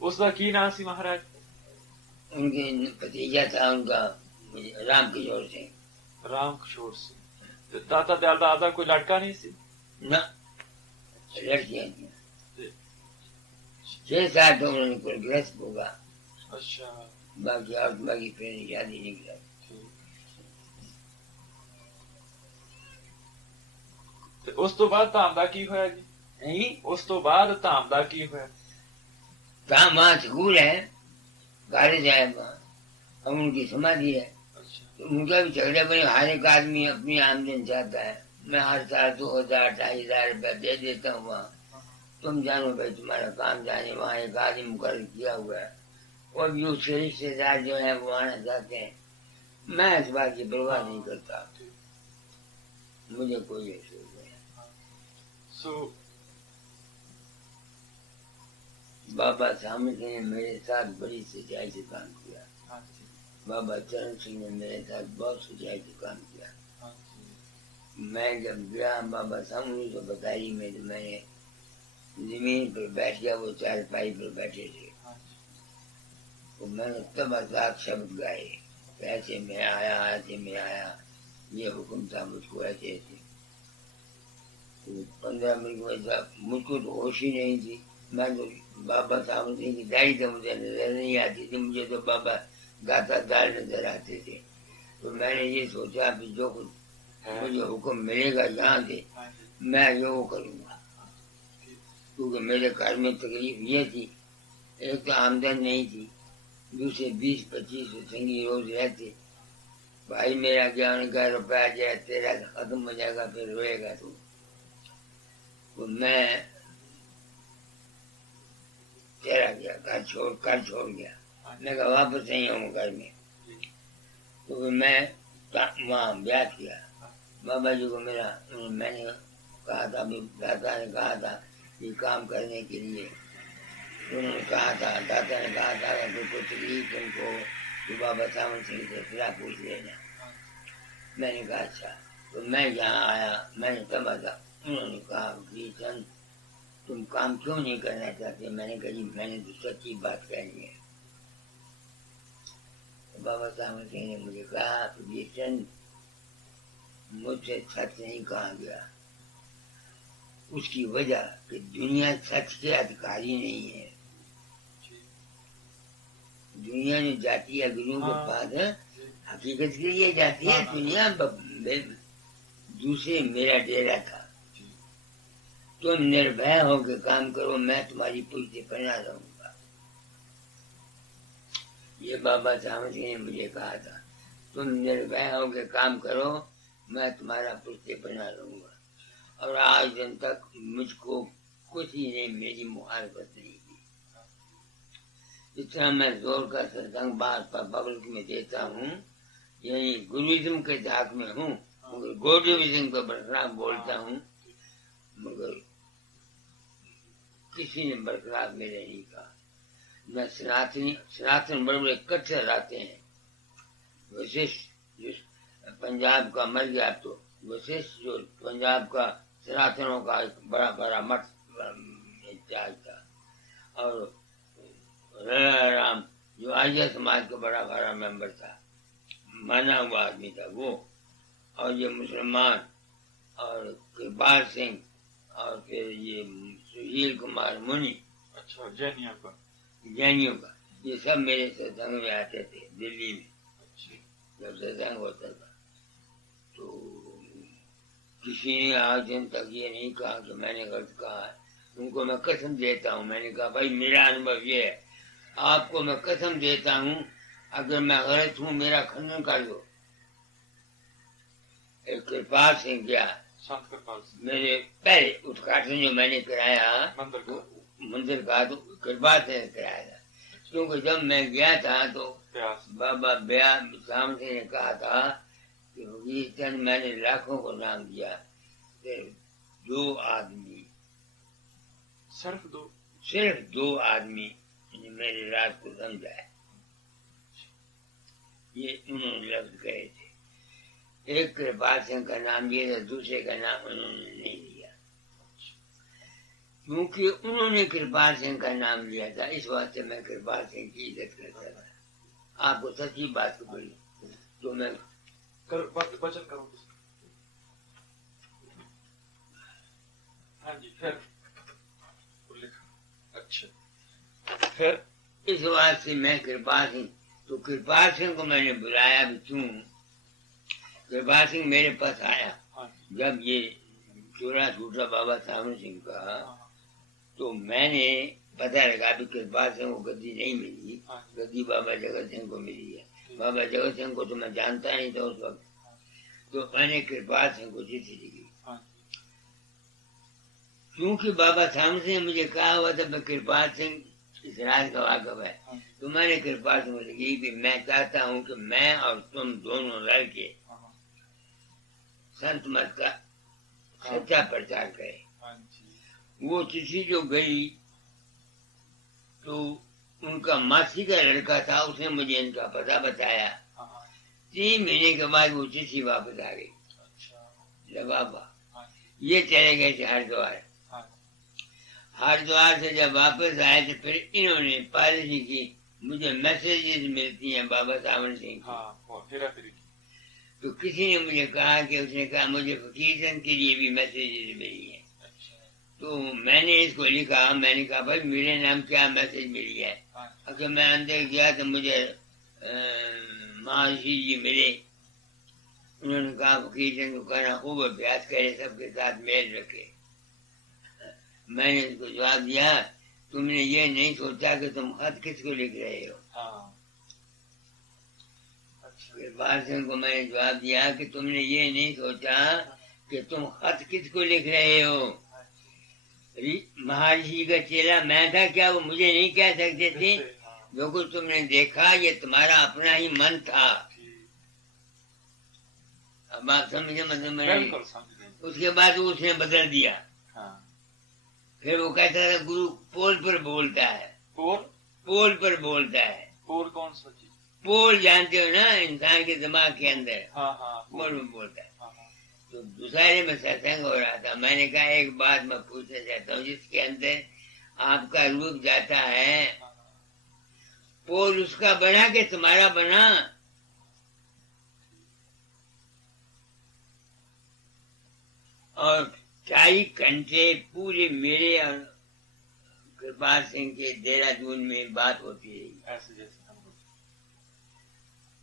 उसका की नाम सी महाराज? उनके भतीजा था उनका राम किशोर सिंह। राम किशोर सिंह। दाता दयाल दादा कोई लड़का नहीं सी? ना लड़कियां थी। 6-7 उन्होंने कोई गृहस्थ होगा। अच्छा। बाकी और बाकी फिर शादी नहीं करा। ਤੇ ਉਸ ਤੋਂ ਬਾਅਦ ਧਾਮ ਦਾ ਕੀ ਹੋਇਆ ਜੀ? नहीं ਉਸ ਤੋਂ ਬਾਅਦ ਧਾਮ ਦਾ ਕੀ ਹੋਇਆ? कहाँ वहाँ स्कूल है, कॉलेज है, वहाँ अब उनकी समाधि है। ਅੱਛਾ तो उनका भी झगड़े बने, हर एक आदमी अपनी आमदन चाहता है। मैं हर साल 2000 2500 रुपया दे देता हूँ वहाँ, तुम जानो भाई तुम्हारा काम जाने, वहाँ एक आदमी मुकर्रर किया हुआ है और भी उसके रिश्तेदार जो है वो आना चाहते हैं। मैं इस बात की परवाह नहीं करता, मुझे कोई ऐसे नहीं। ਸੋ बाबा सामने ने मेरे साथ बड़ी सच्चाई से काम किया, ਹਾਂਜੀ बाबा चरण सिंह ने मेरे साथ बहुत सच्चाई से काम किया। ਹਾਂਜੀ मैं जब गया बाबा सामने तो बताई में, तो मैंने जमीन पर बैठ गया, वो चारपाई पर बैठे थे, ਹਾਂਜੀ तो मैंने तब आजाद शब्द गाए, ऐसे मैं आया, ऐसे मैं आया, ये हुक्म था मुझको, ऐसे ऐसे। तो 15 मिनट में जब मुझको तो होश ही नहीं थी, मैं तो बाबा साहब सिंह की दाढ़ी तो मुझे नजर नहीं आती थी, मुझे तो बाबा गाता दाल नजर आते थे। तो मैंने ये सोचा कि जो कुछ मुझे हुक्म मिलेगा यहाँ से ਹਾਂਜੀ मैं यो करूँगा, क्योंकि मेरे घर में तकलीफ ये थी, एक तो आमदन नहीं थी, दूसरे 20-25 संगी रोज रहते। भाई मेरा क्या, उनका रुपया जाए तेरा खत्म हो जाएगा, फिर रोएगा तू। तो मैं चला गया, घर छोड़ गया, मैं कहा वापस नहीं आऊँ घर में। तो फिर मैं वहाँ ब्याह किया बाबा जी को मेरा, मैंने कहा था, दादा ने कहा था ये काम करने के लिए, उन्होंने कहा था, दादा ने कहा था अगर कोई तकलीफ तुमको तो बाबा सामने सिंह से फिर पूछ लेना। मैंने कहा अच्छा। तो मैं यहाँ आया, मैंने समझा था, उन्होंने कहा कि चंद तुम काम क्यों नहीं करना चाहते? मैंने कहा जी मैंने तो सच्ची बात कहनी है। तो बाबा सामने सिंह ने मुझे कहा कि ये चंद मुझसे सच नहीं कहा गया, उसकी वजह कि दुनिया सच के अधिकारी नहीं है। दुनिया ने जाती है गुरु के पास, हकीकत के लिए जाती है दुनिया। दूसरे मेरा डेरा था, तुम निर्भय होकर काम करो, मैं तुम्हारी पुष्टि बना रहूंगा। ये बाबा साहब ने मुझे कहा था, तुम निर्भय होकर काम करो, मैं तुम्हारा पुष्टि बना रहूंगा। और आज दिन तक मुझको कुछ ही नहीं, मेरी मुखालफत नहीं की। जितना मैं जोर का सत्संग बात पब्लिक में देता हूँ, यानी गुरुइज्म के झाक में हूँ, मगर गॉडिज्म को बरखलाफ बोलता हूँ, मगर किसी ने बरखलाफ मेरे नहीं कहा। मैं सनातन बड़े बड़े कट्टर आते हैं। वशिष्ठ जो पंजाब का मर गया, तो वशिष्ठ जो पंजाब का सनातनों का एक बड़ा बड़ा मठ इंचार्ज था, और राम जो आर्य समाज का बड़ा बड़ा मेंबर था, माना हुआ आदमी था वो, और ये मुसलमान और कृपाल सिंह और फिर ये सुशील कुमार मुनि, अच्छा जैनियों का, जैनियों का, ये सब मेरे सत्संग में आते थे दिल्ली में जब सत्संग होता था। तो किसी ने आज दिन तक ये नहीं कहा कि मैंने गलत कहा है। उनको मैं कसम देता हूँ, मैंने कहा भाई मेरा अनुभव ये है, आपको मैं कसम देता हूँ अगर मैं गलत हूँ मेरा खंडन कर दो। एक कृपाल सिंह गया, संत कृपाल सिंह, मेरे पहले उद्घाटन जो मैंने कराया मंदिर का, तो कृपाल सिंह ने कराया था, क्योंकि जब मैं गया था तो बाबा ब्याह सामने ने कहा था कि चंद मैंने लाखों को नाम दिया, दो आदमी, सिर्फ दो आदमी मेरे राज को समझा है। ये उन्होंने लफ्ज कहे थे। एक कृपाल सिंह का नाम दिया था, दूसरे का नाम उन्होंने नहीं लिया, क्योंकि उन्होंने कृपाल सिंह का नाम लिया था, इस वास्ते मैं कृपाल सिंह की इज्जत करता था। आपको सच्ची बात को बोली तो मैं वचन करो। हाँ जी, फिर अच्छा, फिर इस वास्ते मैं कृपाल सिंह, तो कृपाल सिंह को मैंने बुलाया भी क्यों? कृपाल सिंह मेरे पास आया जब ये चोरा छूटा बाबा सामन सिंह का, तो मैंने पता लगा भी कृपाल सिंह को गद्दी नहीं मिली, गद्दी बाबा जगत सिंह को मिली है। बाबा जगत सिंह को तो मैं जानता नहीं था उस वक्त, तो मैंने कृपाल सिंह को चिट्ठी लिखी। क्योंकि बाबा सामन सिंह ने मुझे कहा हुआ था कृपाल सिंह इस राज का वाकफ है, तो मैंने कृपाल सिंह को लिखी कि मैं चाहता हूँ कि मैं और तुम दोनों लड़के संत मत का सच्चा प्रचार करें। वो चिट्ठी जो गई तो उनका मासी का लड़का था, उसने मुझे इनका पता बताया। 3 महीने के बाद वो चिट्ठी वापस आ गई। बाबा ये चले गए थे हरिद्वार। हरिद्वार से जब वापस आए तो फिर इन्होंने पॉलिसी की, मुझे मैसेजेस मिलती हैं बाबा सावन सिंह की। तो किसी ने मुझे कहा कि उसने कहा मुझे फकीरचंद के लिए भी मैसेजेस मिली हैं। तो मैंने इसको लिखा, मैंने कहा भाई मेरे नाम क्या मैसेज मिली है। अगर मैं अंदर गया तो मुझे महर्षि जी मिले। उन्होंने कहा फकीरचंद को कहना खूब अभ्यास करे, सबके साथ मेल रखे। मैंने इसको जवाब दिया, तुमने ये नहीं सोचा कि तुम खत किसको लिख रहे हो। कृपाल सिंह को मैंने जवाब दिया कि तुमने ये नहीं सोचा कि तुम खत किसको लिख रहे हो। महर्षि का चेला मैं था क्या, वो मुझे नहीं कह सकते थे। जो कुछ तुमने देखा ये तुम्हारा अपना ही मन था। अब आप समझे मतलब मैंने। उसके बाद उसने बदल दिया। फिर वो कहता था गुरु पोल पर बोलता है। पोल पर बोलता है। पोल कौन सा चीज? पोल जानते हो ना, इंसान के दिमाग के अंदर। पोल में बोलता है। तो दूसरे में सत्संग हो रहा था। मैंने कहा एक बात मैं पूछना चाहता हूँ, जिसके अंदर आपका रूप जाता है, पोल उसका बना के तुम्हारा बना? और 40 घंटे पूरे मेरे और कृपाल सिंह के देहरादून में बात होती रही।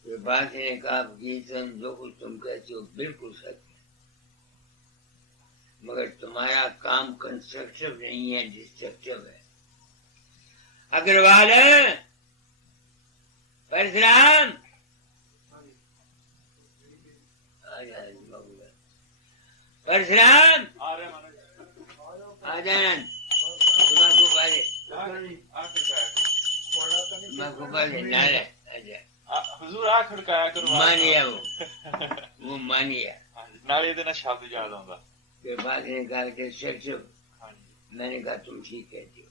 कृपाल सिंह ने कहा कीर्तन जो कुछ तुम कहते हो बिल्कुल सच है, मगर तुम्हारा काम कंस्ट्रक्टिव नहीं है, डिस्ट्रक्टिव है। अग्रवाल परशुराम परशुराम आ जाना हुजूर आ खड़काया करो। मानिया वो मानिया नाले देना शब्द याद आਉਂਦਾ। फिर बाद ने कहा कंस्ट्रक्टिव। मैंने कहा तुम ठीक कहते हो।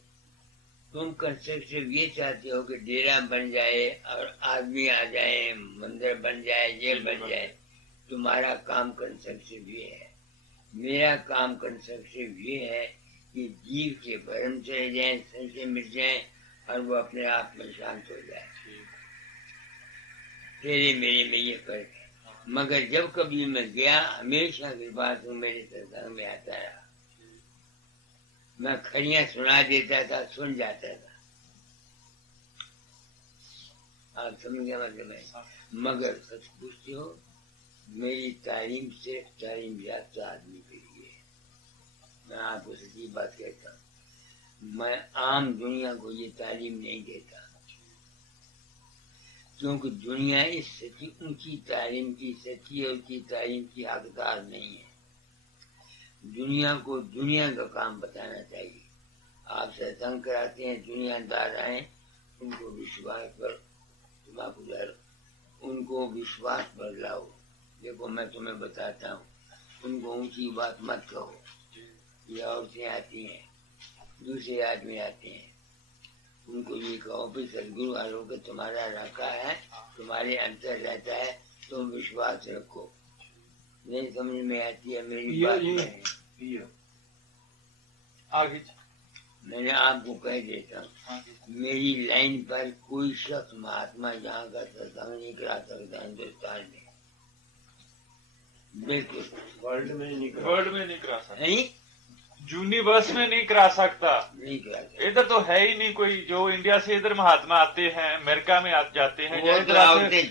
तुम कंस्ट्रक्टिव ये चाहते हो कि डेरा बन जाए और आदमी आ जाए, मंदिर बन जाए, ये बन जाए। तुम्हारा काम कंस्ट्रक्टिव ये है। मेरा काम कंस्ट्रक्टिव ये है कि जीव के भरम चले जाए, संशय मिट जाए और वो अपने आप में शांत हो जाए। तेरे मेरे में ये फर्क है। मगर जब कभी मैं गया, हमेशा के बाद मेरे सत्संग में आता रहा। मैं खड़ियां सुना देता था, सुन जाता था। आप समझ गया मतलब है। मगर सच पूछते हो, मेरी तालीम सिर्फ तालीम याफ्ता आदमी के लिए है। मैं आपको सच्ची बात कहता हूँ, मैं आम दुनिया को ये तालीम नहीं देता, क्योंकि दुनिया इस सच्ची ऊंची तालीम की, सच्ची और ऊंची तालीम की हकदार नहीं है। दुनिया को दुनिया का काम बताना चाहिए। आप सत्संग कराते हैं, दुनियादार आए, उनको विश्वास पर उनको विश्वास पर लाओ। देखो मैं तुम्हें बताता हूँ, उनको ऊंची बात मत कहो। ये औरतें आती हैं, दूसरे आदमी आते हैं, उनको ये कहो भी सदगुरु आरोग्य तुम्हारा रखा है, तुम्हारे अंतर रहता है, तुम विश्वास रखो। नहीं समझ में आती है मेरी बात में। आगे मैंने आपको कह देता हूँ, मेरी लाइन पर कोई शख्स महात्मा यहाँ का सत्संग नहीं करा सकता हिंदुस्तान में, बिल्कुल। वर्ल्ड में नहीं करा सकता, नहीं यूनिवर्स में नहीं करा सकता। नहीं करा सकता। इधर तो है ही नहीं कोई। जो इंडिया से इधर महात्मा आते हैं, अमेरिका में जाते हैं, वो तो औरतें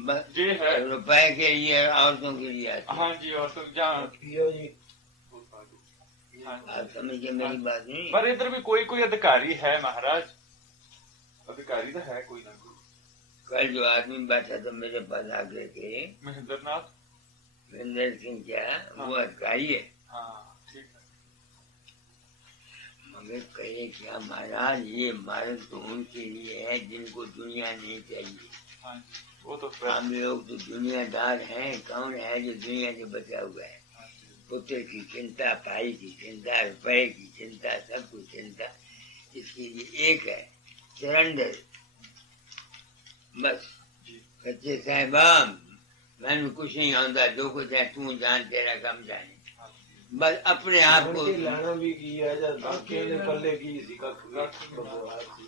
बस ये है। रुपए के लिए औरतों के लिए आती है। हाँ जी, और तो जहाँ पियो जी आप समझिए मेरी बात नहीं। पर इधर भी कोई कोई अधिकारी है महाराज, अधिकारी तो है कोई ना कोई। कल जो आदमी बैठा था मेरे पास आके के महेंद्र नाथ। महेंद्र सिंह क्या वो अधिकारी है। हाँ ठीक है। मगर कहे क्या महाराज ये भारत तो उनके लिए है जिनको दुनिया नहीं चाहिए। हाँ जी, वो तो हम लोग तो दुनियादार हैं। कौन है जो दुनिया से बचा हुआ है? पुत्र की चिंता, भाई की चिंता, रुपए की चिंता, सब कुछ चिंता। इसके लिए एक है सरेंडर। बस सच्चे साहिबा मैंने कुछ नहीं आता, जो कुछ है तू जान, तेरा कम जाने। बस अपने आप को लाना भी किया जा बाकियां ने पल्ले की सी कख बकवास सी।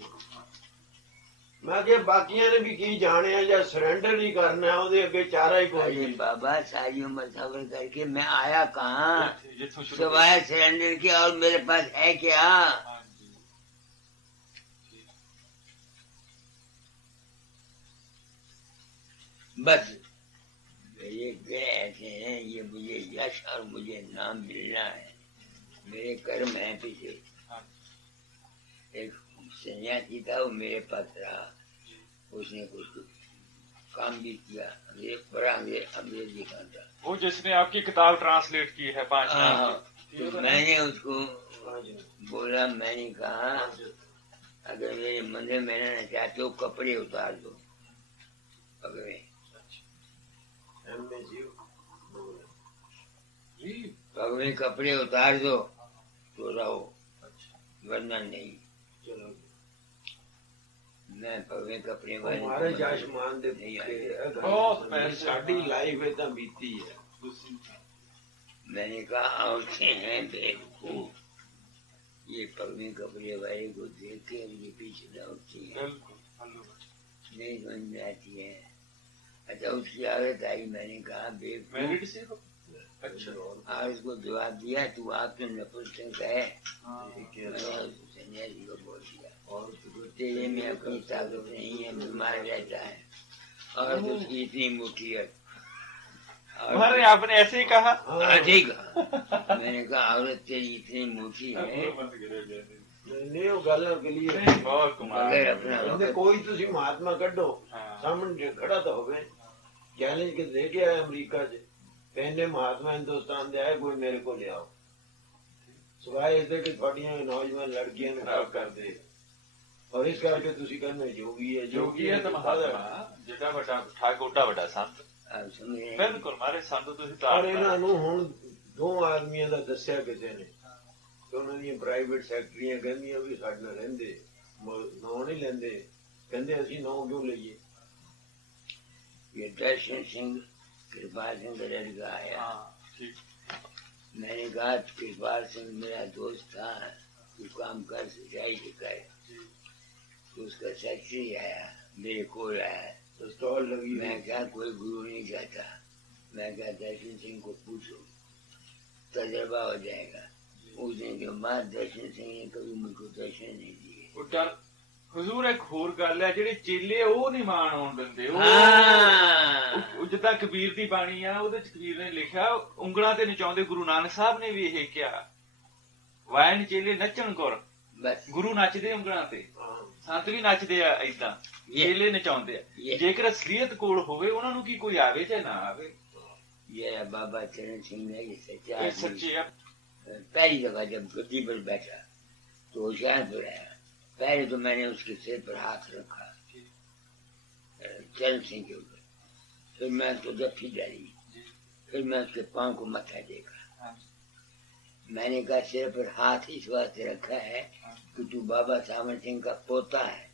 मैं कि बाकियां ने भी की जाने है या सरेंडर ही करना है, ਉਹਦੇ ਅੱਗੇ चारा ही कोई अरे नहीं। बाबा सारी उम्र सफर करके मैं आया कहाँ जिथों शुरू सिवाय सरेंडर के, और मेरे पास है क्या? हाँ जी, बस ये ग्रह ऐसे हैं, ये मुझे यश और मुझे नाम मिलना है। मेरे कर्म है पीछे। हाँ एक सन्यासी था वो मेरे पास रहा, उसने कुछ काम भी किया। ये बड़ा अंग्रेजी का था। वो जिसने आपकी किताब ट्रांसलेट की है 5 नाम हाँ, की। तो मैंने उसको बोला, मैंने कहा अगर मेरे मंदिर में रहना चाहते हो कपड़े उतार दो पगड़े, पगड़े कपड़े उतार दो तो रहो, वरना नहीं। चलो मैं पगड़े कपड़े वाले हमारे आसमान दे नहीं बहुत पैसे। साडी लाइफ इतना बीती है। मैंने कहा औरतें हैं बेवकूफ, ये पगड़े कपड़े वाले को देख के उनके पीछे दौड़ती है, नहीं समझ आती है। अच्छा उसकी आदत आई। मैंने कहा बेवकूफ, मैरिड से हो? अच्छा। और उसको जवाब दिया तू आप तो नपुंसक है। हाँ, मैंने उस सन्यासी को बोल दिया और तेरे में अपनी ताकत नहीं है, बीमार रहता है और उसकी इतनी मुट्ठी है। अरे आपने ऐसे ही कहा। ठीक है। मैंने कहा औरत तेरी इतनी मुट्ठी है, नहीं वो गल क्लियर बहुत कुमार। मगर अपना कहते कोई ਤੁਸੀਂ महात्मा कढो हाँ। सामने खड़ा तो होवे चैलेंज के दे के आया अमेरिका से कहने महात्मा हिंदुस्तान दे आए कोई मेरे को ले आओ सिवाय इसके कि थोड़ियां नौजवान लड़कियां ने खराब कर दे और इस करके ਤੁਸੀਂ कहने योगी है योगी है तो महात्मा जितना बड़ा ठाक ओटा बड़ा संत। आप समझ रहे हैं? बिल्कुल मारे संत ਤੁਸੀਂ ਪਰ ਤਾਂ ਇਹਨਾਂ ਨੂੰ ਹੁਣ ਦੋ ਆਦਮੀਆਂ ਦਾ ਦੱਸਿਆ ਕਿਸੇ ਨੇ ਤੇ ਉਹਨਾਂ ਦੀਆਂ ਪ੍ਰਾਈਵੇਟ ਸੈਕਟਰੀਆਂ ਕਹਿੰਦੀਆਂ ਵੀ ਸਾਡੇ ਨਾਲ ਰਹਿੰਦੇ ਨਾਂ ਨਹੀਂ ਲੈਂਦੇ ਕਹਿੰਦੇ ਅਸੀਂ ਨਾਂ ਕਿਉਂ ਲਈਏ ये दर्शन सिंह कृपाल सिंह का लड़का आया। हाँ ठीक। मैंने कहा कृपाल सिंह मेरा दोस्त था, तू काम कर सिंचाई के कर। तो उसका सेक्रेटरी आया, मेरे को आया तो स्टॉल लगी मैं क्या कोई गुरु नहीं चाहता। मैं क्या दर्शन सिंह को पूछो, तजर्बा हो जाएगा। उस दिन के बाद दर्शन सिंह ने कभी मुझको दर्शन नहीं दिए। ਉਹ ਚੱਲ ਹਜ਼ੂਰ ਇੱਕ ਹੋਰ ਗੱਲ ਹੈ, ਜਿਹੜੇ ਚੇਲੇ ਉਹ ਨਹੀਂ ਮਾਣ ਆਉਣ ਦਿੰਦੇ। ਉਹ ਜਿੱਦਾਂ ਕਬੀਰ ਦੀ ਬਾਣੀ ਆ, ਉਹਦੇ ਚ ਕਬੀਰ ਨੇ ਲਿਖਿਆ ਉਂਗਲਾਂ ਤੇ ਨਚਾਉਂਦੇ। ਗੁਰੂ ਨਾਨਕ ਸਾਹਿਬ ਨੇ ਵੀ ਇਹ ਕਿਹਾ ਵਾਇਨ ਚੇਲੇ ਨੱਚਣ ਗੁਰ। बस ਗੁਰੂ ਨੱਚਦੇ ਉਂਗਲਾਂ ਤੇ, ਸੰਤ ਵੀ ਨੱਚਦੇ ਆ ਏਦਾਂ, ਚੇਲੇ ਨਚਾਉਂਦੇ ਆ। ਜੇਕਰ ਅਸਲੀਅਤ ਕੋਲ ਹੋਵੇ ਉਹਨਾਂ ਨੂੰ ਕੀ ਕੋਈ ਆਵੇ ਚਾਹੇ ਨਾ ਆਵੇ। ये बाबा चरण सिंह ने ये सच्चा ਇਹ आदमी। ਸੱਚੀ ਆ। पहली दफा जब गद्दी पर बैठा तो होशियारपुर आया। पहले तो मैंने उसके सिर पर हाथ रखा चरण सिंह के ऊपर, फिर मैं उसको जफ्फी डाली, फिर मैं उसके पाँव को मत्था देखा। मैंने कहा सिर पर हाथ इस वास्ते रखा है कि तू बाबा सामर सिंह का पोता है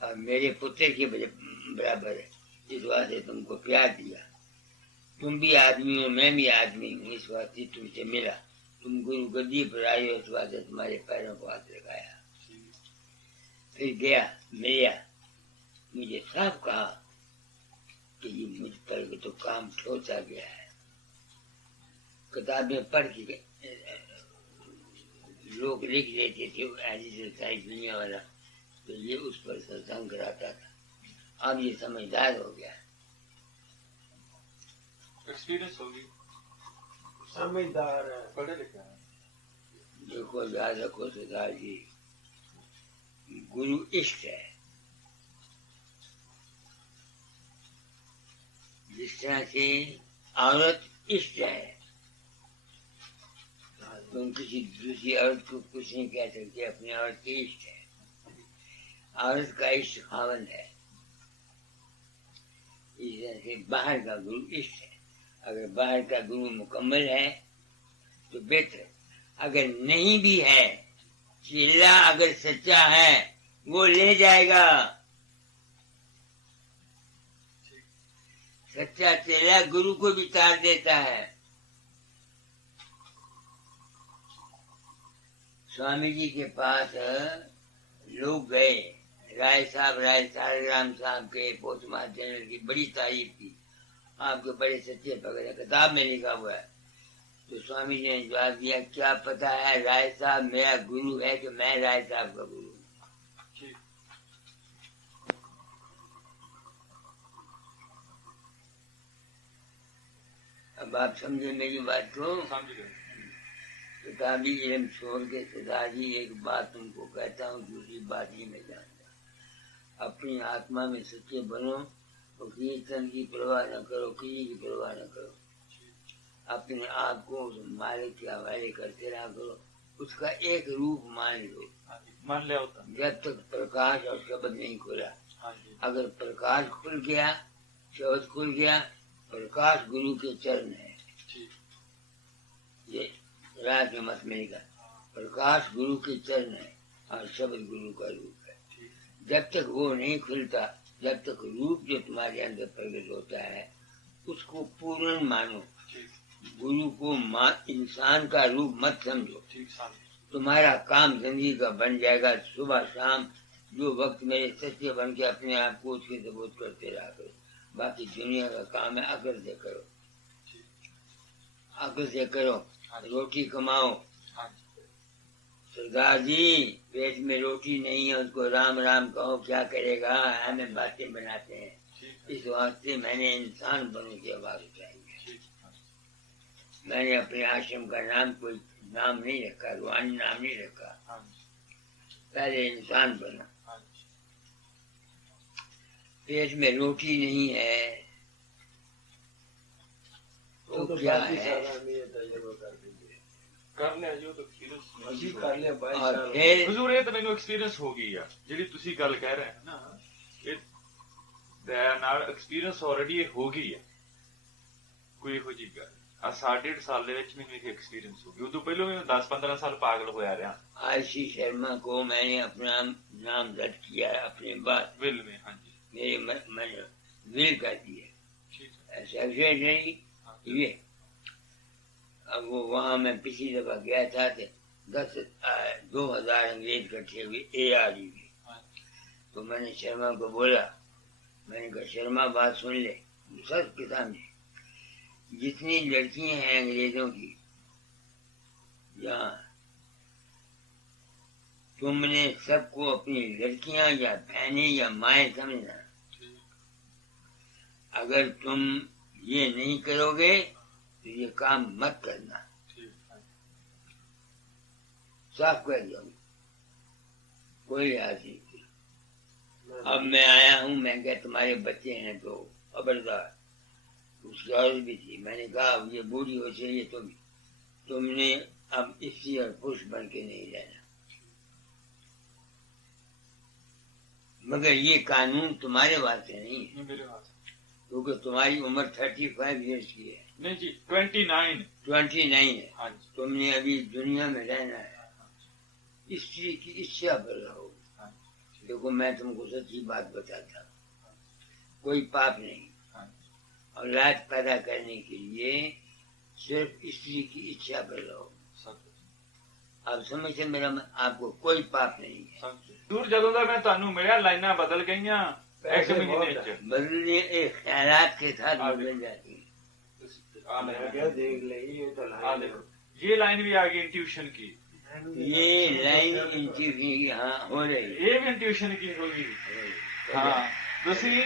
और मेरे पुत्र के बराबर है, इस वास्ते तुमको प्यार दिया। तुम भी आदमी हो, मैं भी आदमी हूँ, इस वास्ते तुमसे मिला। तुम गुरु गद्दी पर आए हो, इस वास्ते तुम्हारे पैरों को हाथ लगाया। फिर गया मिला, मुझे साफ कहा कि ये मुझ पर तो काम ठोसा गया है। किताबें पढ़ के लोग लिख लेते थे ऐसी से सारी दुनिया वाला, तो ये उस पर सत्संग कराता था। अब ये समझदार हो गया, एक्सपीरियंस होगी, समझदार है। पढ़े लिखे हैं। देखो याद रखो सरदार जी, गुरु इष्ट है। जिस तरह से औरत इष्ट है, तुम किसी दूसरी औरत को कुछ नहीं कह सकते, अपनी औरत की इष्ट है। औरत का इष्ट खावंद है। इस तरह से बाहर का गुरु इष्ट है। अगर बाहर का गुरु मुकम्मल है तो बेहतर। अगर नहीं भी है, चेला अगर सच्चा है वो ले जाएगा। सच्चा चेला गुरु को भी तार देता है। स्वामी जी के पास लोग गए, राय साहब राम साहब के पोस्ट मास्टर जनरल की बड़ी तारीफ की, आपके बड़े सच्चे भगत है, किताब में लिखा हुआ है। तो स्वामी जी ने जवाब दिया, क्या पता है राय साहब मेरा गुरु है कि मैं राय साहब का गुरु हूँ। अब आप समझे मेरी बात को। समझ गए। किताबी इल्म छोड़ के सदाजी एक बात तुमको कहता हूँ, दूसरी बात ही मैं जानता। अपनी आत्मा में सच्चे बनो और कीर्तन की परवाह न करो, किसी की परवाह न करो। अपने आप को उस मालिक के हवाले करते रहा करो। उसका एक रूप मान लो, मान लिया होता। जब तक प्रकाश और शब्द नहीं खुला। हाँ जी। अगर प्रकाश खुल गया, शब्द खुल गया, प्रकाश गुरु के चरण है। ठीक। ये रात में मत मिलेगा। प्रकाश गुरु के चरण है और शब्द गुरु का रूप है। जब तक वो नहीं खुलता, जब तक रूप जो तुम्हारे अंदर प्रकट होता है उसको पूर्ण मानो। गुरु को इंसान का रूप मत समझो। तुम्हारा काम जिंदगी का बन जाएगा। सुबह शाम जो वक्त मेरे सच्चे बन के अपने आप को उसके सबूत करते रहा करो। बाकी दुनिया का काम है अकल से करो, अकल से करो, रोटी कमाओ। सरदार जी पेट में रोटी नहीं है, उसको राम राम कहो, क्या करेगा। हमें बातें बनाते हैं। इस वास्ते मैंने इंसान बनने की आवाज उठाई है। मैंने अपने आश्रम का नाम कोई नाम नहीं रखा, रूहानी नाम नहीं रखा। पहले इंसान बना। पेट में रोटी नहीं है तो क्या है। ਕਰ ਲਿਆ ਜੀ ਉਹ ਤਾਂ ਐਕਸਪੀਰੀਅੰਸ ਅਸੀਂ ਕਰ ਲਿਆ 22 और ਸਾਲ फिर ਹਜ਼ੂਰ ਇਹ ਤਾਂ ਮੈਨੂੰ ਐਕਸਪੀਰੀਅੰਸ ਹੋ ਗਈ ਆ ਜਿਹੜੀ ਤੁਸੀਂ ਗੱਲ ਕਹਿ ਰਹੇ ਹੋ ਨਾ, ਇਹ ਦੇ ਨਾਲ ਐਕਸਪੀਰੀਅੰਸ ਆਲਰੇਡੀ ਇਹ ਹੋ ਗਈ ਆ। ਕੋਈ ਇਹੋ ਜਿਹੀ ਗੱਲ ਆ 1.5 ਸਾਲ ਦੇ ਵਿੱਚ ਮੈਨੂੰ ਇਹ ਐਕਸਪੀਰੀਅੰਸ ਹੋ ਗਈ। ਉਦੋਂ ਪਹਿਲਾਂ ਮੈਂ 10-15 ਸਾਲ ਪਾਗਲ ਹੋਇਆ ਰਿਹਾ। आशी शर्मा को मैंने अपना नाम दर्ज किया है अपने बाद ਵਿਲ में। हाँ जी। मेरे मन विल कर दिया ठीक है। सेक्रेटरी ये। अब वो वहाँ मैं पिछली दफा गया था तो 2000 अंग्रेज इकट्ठे हुए ARD में। तो मैंने शर्मा को बोला, मैंने कहा शर्मा बात सुन ले सच के सामने, जितनी लड़कियां हैं अंग्रेजों की यहाँ, तुमने सबको अपनी लड़कियां या बहनें या माएँ समझना। अगर तुम ये नहीं करोगे तो ये काम मत करना। साफ कर दो, कोई लिहाज नहीं। अब मैं आया हूँ, मैं क्या तुम्हारे बच्चे हैं तो खबरदार। उसकी औरत भी थी। मैंने कहा ये बूढ़ी हो चाहिए तुमने अब स्त्री और पुरुष बन के नहीं रहना, मगर ये कानून तुम्हारे वास्ते नहीं है मेरे वास्ते क्योंकि तुम्हारी उम्र 35 ईयर्स की है। नहीं जी 29 है। हाँ जी। तुमने अभी दुनिया में रहना है। स्त्री की इच्छा पर रहो। देखो मैं तुमको सच्ची बात बताता हूँ, कोई पाप नहीं। औलाद पैदा करने के लिए सिर्फ स्त्री की इच्छा पर रहो। आप समझते मेरा आपको कोई पाप नहीं है। दूर ਜਦੋਂ ਦਾ ਮੈਂ ਤੁਹਾਨੂੰ ਮਿਲਿਆ ਲਾਈਨਾਂ ਬਦਲ ਗਈਆਂ ਇੱਕ ਮਹੀਨੇ ਚ। बदलने एक ख्यालात के साथ बदल जाती है। देख ले ये तो हाँ देखो ये लाइन भी आ गई इंट्यूशन की। ये लाइन इंट्यूशन यहाँ हो रही है। ਇਹ ਵੀ ਇੰਟਿਊਸ਼ਨ ਕੀ ਹੋਗੀ। ਹਾਂ ਤੁਸੀਂ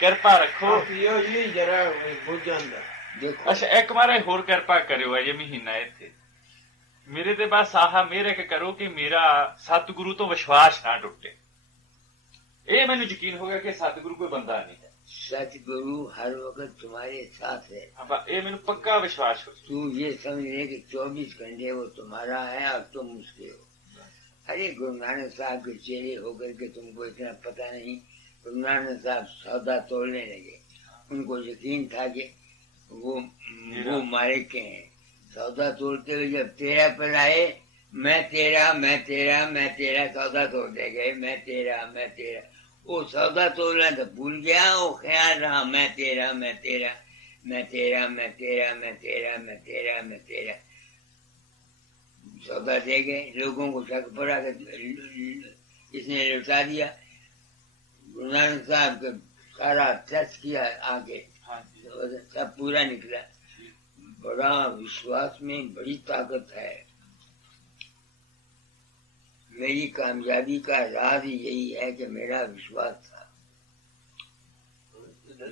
ਕਿਰਪਾ ਰੱਖੋ। पियो जी जरा बुझ जाता देखो ਅੱਛਾ ਇੱਕ ਮਾਰੇ ਹੋਰ ਕਿਰਪਾ ਕਰਿਓ ਅਜੇ ਮਹੀਨਾ ਇੱਥੇ ਮੇਰੇ ਤੇ ਬਸ ਆਹ ਮੇਰੇ ਕੇ ਕਰੋ ਕਿ ਮੇਰਾ ਸਤਿਗੁਰੂ ਤੋਂ ਵਿਸ਼ਵਾਸ ਨਾ ਟੁੱਟੇ ਇਹ ਮੈਨੂੰ ਯਕੀਨ ਹੋ ਗਿਆ ਕਿ ਸਤਿਗੁਰੂ ਕੋਈ ਬੰਦਾ ਨਹੀਂ ਹੈ सतगुरु हर वक्त तुम्हारे साथ है। ਆਪਾਂ ਇਹ ਮੈਨੂੰ ਪੱਕਾ ਵਿਸ਼ਵਾਸ ਹੋ तू ये समझ ले कि 24 घंटे वो तुम्हारा है और तुम उसके हो। अरे गुरु नानक साहब के चेहरे होकर के तुमको इतना पता नहीं। गुरु नानक साहब सौदा तोड़ने लगे, उनको यकीन था कि वो मालिक के हैं। सौदा तोड़ते हुए जब तेरा पर आए, मैं तेरा मैं तेरा मैं तेरा सौदा तोड़ते गए, मैं तेरा मैं तेरा। वो सौदा तोड़ना तो भूल गया, वो ख्याल रहा मैं तेरा मैं तेरा मैं तेरा मैं तेरा मैं तेरा मैं तेरा मैं तेरा। सौदा दे गए, लोगों को शक पड़ा कि इसने लौटा दिया। गुरु नानक साहब का सारा टेस्ट किया आगे, सब पूरा निकला। बड़ा विश्वास में बड़ी ताकत है। मेरी कामयाबी का राज यही है कि मेरा विश्वास था।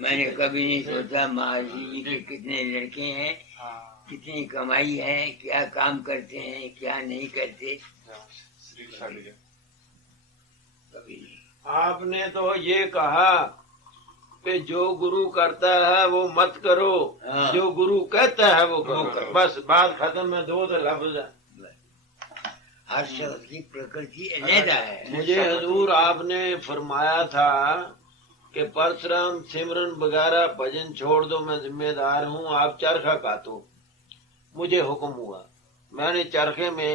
मैंने कभी नहीं सोचा महाराज जी के कितने लड़के हैं, कितनी कमाई है, क्या काम करते हैं, क्या नहीं करते, कभी नहीं। आपने तो ये कहा कि जो गुरु करता है वो मत करो, हाँ। जो गुरु कहता है वो करो। बस बात खत्म है, दो तो लफ्ज है। हर शब्द की प्रकृति अलग है। मुझे हजूर आपने फरमाया था कि परशुराम सिमरन वगैरह भजन छोड़ दो, मैं जिम्मेदार हूँ, आप चरखा काटो। मुझे हुक्म हुआ, मैंने चरखे में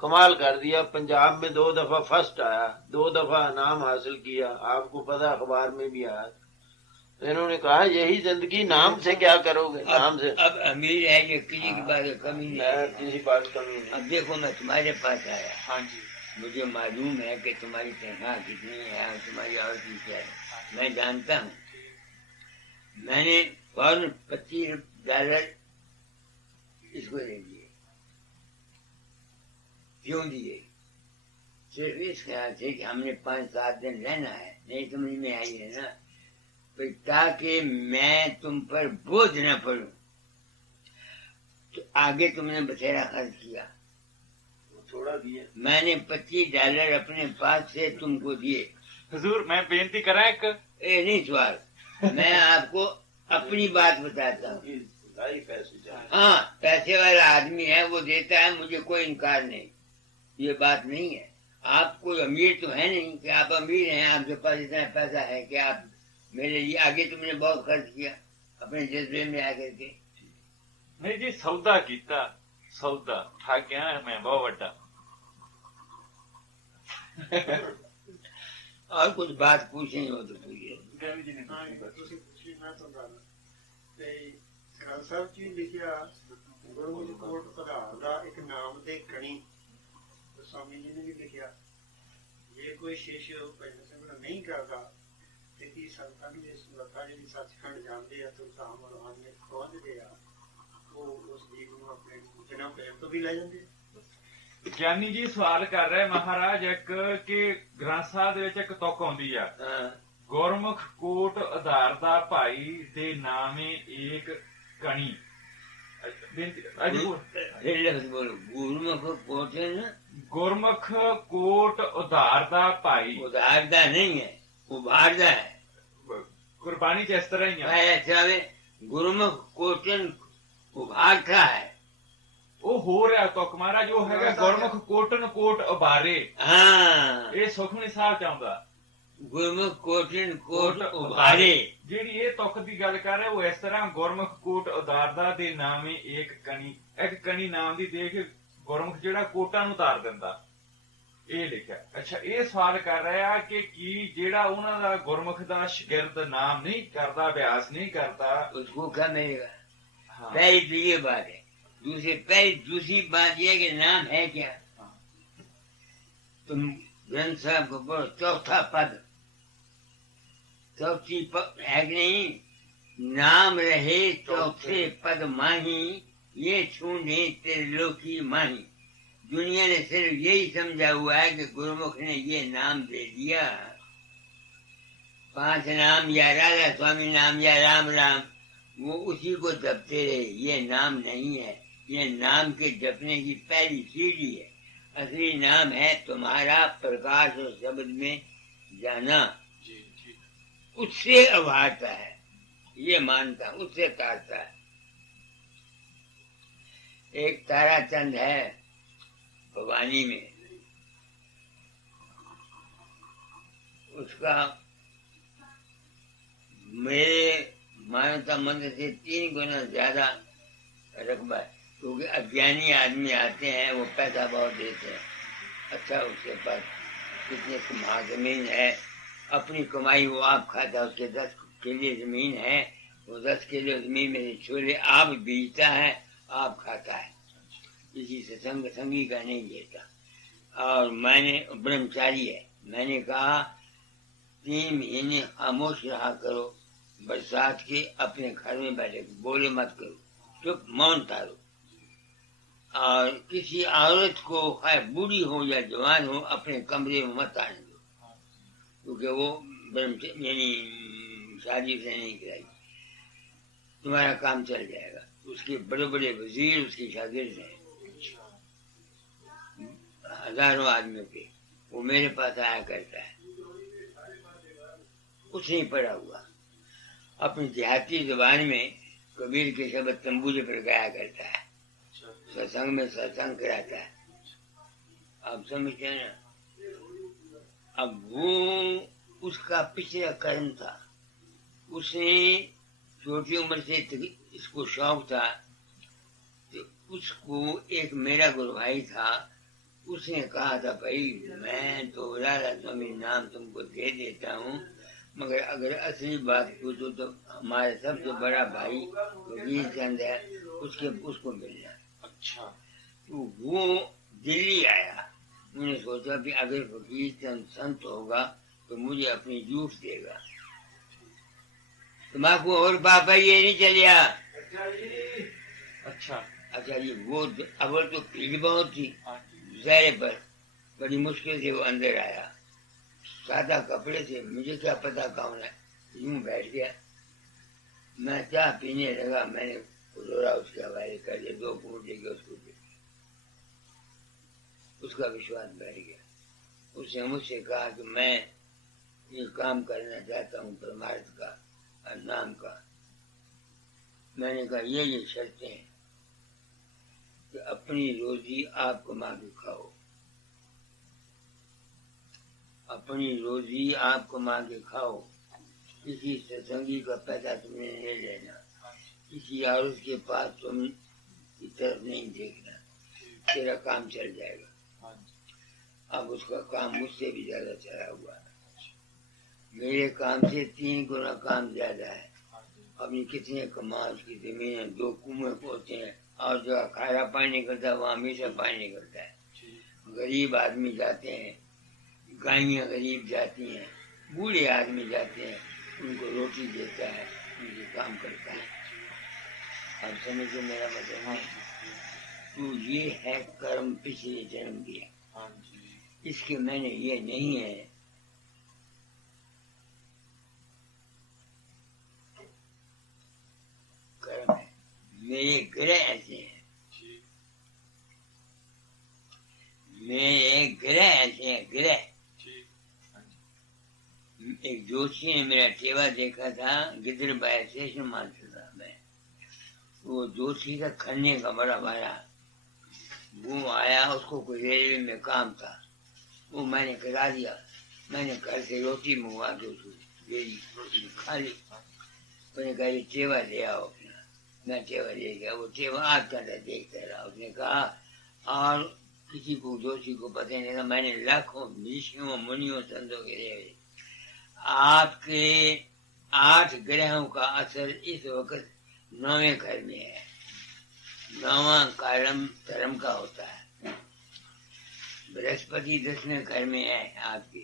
कमाल कर दिया। पंजाब में 2 दफा फर्स्ट आया, 2 दफा इनाम हासिल किया, आपको पता अखबार में भी आया। तो इन्होंने कहा यही जिंदगी, नाम से क्या करोगे, नाम से। अब अमीर है ये किसी की बात कमी नहीं है। किसी बात कमी नहीं। अब देखो मैं तुम्हारे पास आया, हाँ जी मुझे मालूम है कि तुम्हारी तनख्वाह कितनी है और तुम्हारी और की क्या है, मैं जानता हूँ। मैंने फौरन $25 इसको दे दिए। क्यों दिए? सिर्फ इस ख्याल से कि हमने 5-7 दिन रहना है, नहीं समझ में आई है ना, ताकि मैं तुम पर बोझ न पड़ूं। तो आगे तुमने बथेरा खर्च किया, थोड़ा दिया। मैंने $25 अपने पास से तुमको दिए। हजूर मैं बेनती करा एक ये नहीं सवाल, मैं आपको अपनी बात बताता हूँ। पैसे हाँ, पैसे वाला आदमी है, वो देता है, मुझे कोई इनकार नहीं, ये बात नहीं है। आप कोई अमीर तो है नहीं कि आप अमीर हैं, आपके पास इतना पैसा है कि आप मेरे लिए, आगे तुमने बहुत खर्च किया अपने जज्बे में आकर के। नहीं जी सौदा कीता, सौदा ठा मैं बहुत बड़ा। और कुछ बात पूछनी हो तो पूछिए। ਹਾਂ ਤੁਸੀਂ ਪੁੱਛੀ ਮੈਂ ਤਾਂ ਗੱਲ ਤੇ ਗ੍ਰੰਥ ਸਾਹਿਬ ਜੀ ਲਿਖਿਆ ਗੁਰਮੁਖ ਕੋਟ ਪਧਾਰ ਦਾ ਇੱਕ ਨਾਮ ਦੇ ਕਣੀ ਸਵਾਮੀ ਜੀ ਨੇ ਵੀ ਲਿਖਿਆ ਜੇ ਕੋਈ ਸ਼ਿਸ਼ ਭਜਨ ਸਿਮਰਨ ਨਹੀਂ ਕਰਦਾ ਤੇ ਕੀ ਸੰਤਾਂ ਨੂੰ ਇਸ ਮੱਥਾ ਜਿਹੜੀ ਸੱਚਖੰਡ ਜਾਂਦੇ ਆ ਤੇ ਧਾਮ ਰਹਾਨ ਵਿੱਚ ਪਹੁੰਚਦੇ ਆ ਉਹ ਉਸ ਜੀਵ ਨੂੰ ਆਪਣੇ ਜਨਮ ਭਜਨ ਤੋਂ ਵੀ ਲੈ ਜਾਂਦੇ ਆ। ਗਿਆਨੀ ਜੀ ਸਵਾਲ ਕਰ ਰਹੇ ਮਹਾਰਾਜ ਇੱਕ ਕਿ ਗ੍ਰੰਥ ਸਾਹਿਬ ਦੇ ਵਿੱਚ ਇੱਕ ਤੁਕ ਆਉਂਦੀ ਆ, ਗੁਰਮੁਖ ਕੋਟ ਆਧਾਰ ਦਾ ਭਾਈ ਦੇ ਨਾਮੇ ਏਕ ਕਣੀ। गुरुमुख कोटन गुरमुख कोट उधार दा भाई, उधारदा नहीं है, उभारदा है। कुर्बानी च इस तरह ही है। ऐसा गुरुमुख कोटन उभारता है। ਉਹ ਹੋ ਰਿਹਾ ਤੁਕ ਮਹਾਰਾਜ, ਉਹ ਹੈਗਾ ਗੁਰਮੁਖ ਕੋਟਨ ਕੋਟ ਉਬਾਰੇ। हाँ, ਇਹ ਸੁਖਮਨੀ ਸਾਹਿਬ ਚਾਹੁੰਦਾ गुरुमुख कोटन कोट उभारे। ਜਿਹੜੀ ਇਹ ਤੁਕ ਦੀ ਗੱਲ ਕਰ ਰਿਹਾ ਉਹ ਇਸ ਤਰ੍ਹਾਂ ਗੁਰਮੁਖ ਕੋਟ ਉਦਾਰਦਾ ਦੇ ਨਾਮੇ ਇੱਕ ਕਣੀ ਨਾਮ ਦੀ ਦੇਖ ਗੁਰਮੁਖ ਜਿਹੜਾ ਕੋਟਾਂ ਨੂੰ ਉਤਾਰ ਦਿੰਦਾ, ਇਹ ਲਿਖਿਆ। ਅੱਛਾ ਇਹ ਸਵਾਲ ਕਰ ਰਿਹਾ ਕਿ ਕੀ ਜਿਹੜਾ ਉਹਨਾਂ ਦਾ ਗੁਰਮੁਖ ਦਾ ਸ਼ਾਗਿਰਦ ਨਾਮ ਨਹੀਂ ਕਰਦਾ, ਅਭਿਆਸ नहीं करता, उसको क्या मिलेगा? हाँ। पहली तो ये बात है। दूसरी बात ये कि नाम है क्या? तुम ग्रंथ साहब को पढ़ो, चौथा पद, चौथी पद है कि नहीं? नाम रहे चौथे पद माही, ये छूने त्रिलोकी माही। दुनिया ने सिर्फ यही समझा हुआ है कि गुरुमुख ने ये नाम दे दिया, 5 नाम या राधा स्वामी नाम या राम राम, वो उसी को जपते रहे। ये नाम नहीं है, ये नाम के जपने की पहली सीढ़ी है। असली नाम है तुम्हारा प्रकाश और शब्द में जाना। उससे अभाता है, ये मानता, उससे तारता है। एक ताराचंद है भवानी में, उसका मेरे मानवता मंत्र से 3 गुना ज्यादा रकबा है, क्योंकि अज्ञानी आदमी आते हैं, वो पैसा बहुत देते हैं। अच्छा, उसके पास कितने कमा जमीन है, अपनी कमाई वो आप खाता है। उसके 10 किले जमीन है, वो 10 किलो जमीन में से छोले आप बीजता है, आप खाता है। किसी से संगी का नहीं लेता। और मैंने ब्रह्मचारी है, मैंने कहा 3 महीने खामोश रहा करो, बरसात के अपने घर में बैठे, बोले मत करो, चुप मौन तारो। और किसी औरत को, है बूढ़ी हो या जवान हो, अपने कमरे में मत आने दो, क्योंकि वो यानी शादी से नहीं कराई। तुम्हारा काम चल जाएगा। उसके बड़े बड़े वजीर उसके शागिर्द हैं, हजारों आदमियों के। वो मेरे पास आया करता है, कुछ नहीं पढ़ा हुआ, अपनी देहाती जुबान में कबीर के शब्द तंबूजे पर गाया करता है, सत्संग में सत्संग कराता है। आप समझते हैं ना। अब वो उसका पिछला कर्म था, उसने छोटी उम्र से इसको शौक था, तो उसको एक मेरा गुरु भाई था, उसने कहा था भाई मैं तो राधा स्वामी नाम तुमको दे देता हूँ, मगर अगर असली बात पूछो तो हमारे सबसे बड़ा भाई कबीर चंद है, उसको मिलना। अच्छा। तो वो दिल्ली आया, मैंने सोचा कि अगर कबीर चंद संत होगा तो मुझे अपनी जूस देगा। तुम्हारा और पापा ये नहीं चलिया। अच्छा जी, वो अव्वल तो भीड़ बहुत थी जहरे पर, बड़ी मुश्किल से वो अंदर आया, सादा कपड़े थे, मुझे क्या पता कौन है। यूं बैठ गया, मैं चाह पीने लगा, मैंने कुलोरा उसके हवाले कर दिया, 2 फूट लेके उसको दे, उसका विश्वास बैठ गया। उसने मुझसे कहा कि मैं ये काम करना चाहता हूँ परमार्थ का और नाम का। मैंने कहा ये शर्तें हैं कि अपनी रोजी आप कमा के खाओ, अपनी रोजी आप कमा के खाओ, किसी सत्संगी का पैसा तुमने नहीं लेना, किसी औरत के पास तुम की तरफ नहीं देखना, तेरा काम चल जाएगा। अब उसका काम मुझसे भी ज्यादा चला हुआ है, मेरे काम से 3 गुना काम ज्यादा है। अपनी कितने कमा, उसकी जमीन 2 कुएं होते हैं, और जगह खारा पानी निकलता है वहाँ हमेशा पानी निकलता है। गरीब आदमी जाते हैं, गायियाँ गरीब जाती हैं, बूढ़े आदमी जाते हैं, उनको रोटी देता है, उनके काम करता है। अब समझो मेरा मतलब। तो ये है कर्म पिछले जन्म किया, इसके मैंने ये नहीं है। कर्म है, मेरे ग्रह ऐसे हैं, मेरे ग्रह ऐसे हैं, ग्रह। एक जोशी ने मेरा टेवा देखा था, गिदर बाय से मानता था मैं। वो जोशी का खन्ने का बड़ा भाया, वो आया, उसको कोई रेलवे में काम था, वो मैंने करा दिया। मैंने घर से रोटी मंगवा के उसको दे दी, रोटी खा ली। मैंने कहा ये टेवा ले आओ अपना, मैं टेवा ले गया। वो टेवा 8 घंटा देखता रहा। उसने कहा और किसी को जोशी को पता नहीं था, मैंने लाखों ऋषियों मुनियों संतों के लिए आपके 8 ग्रहों का असर इस वक्त 9वें घर में है। 9वां कर्म धर्म का होता है। बृहस्पति 10वें घर में है आपके,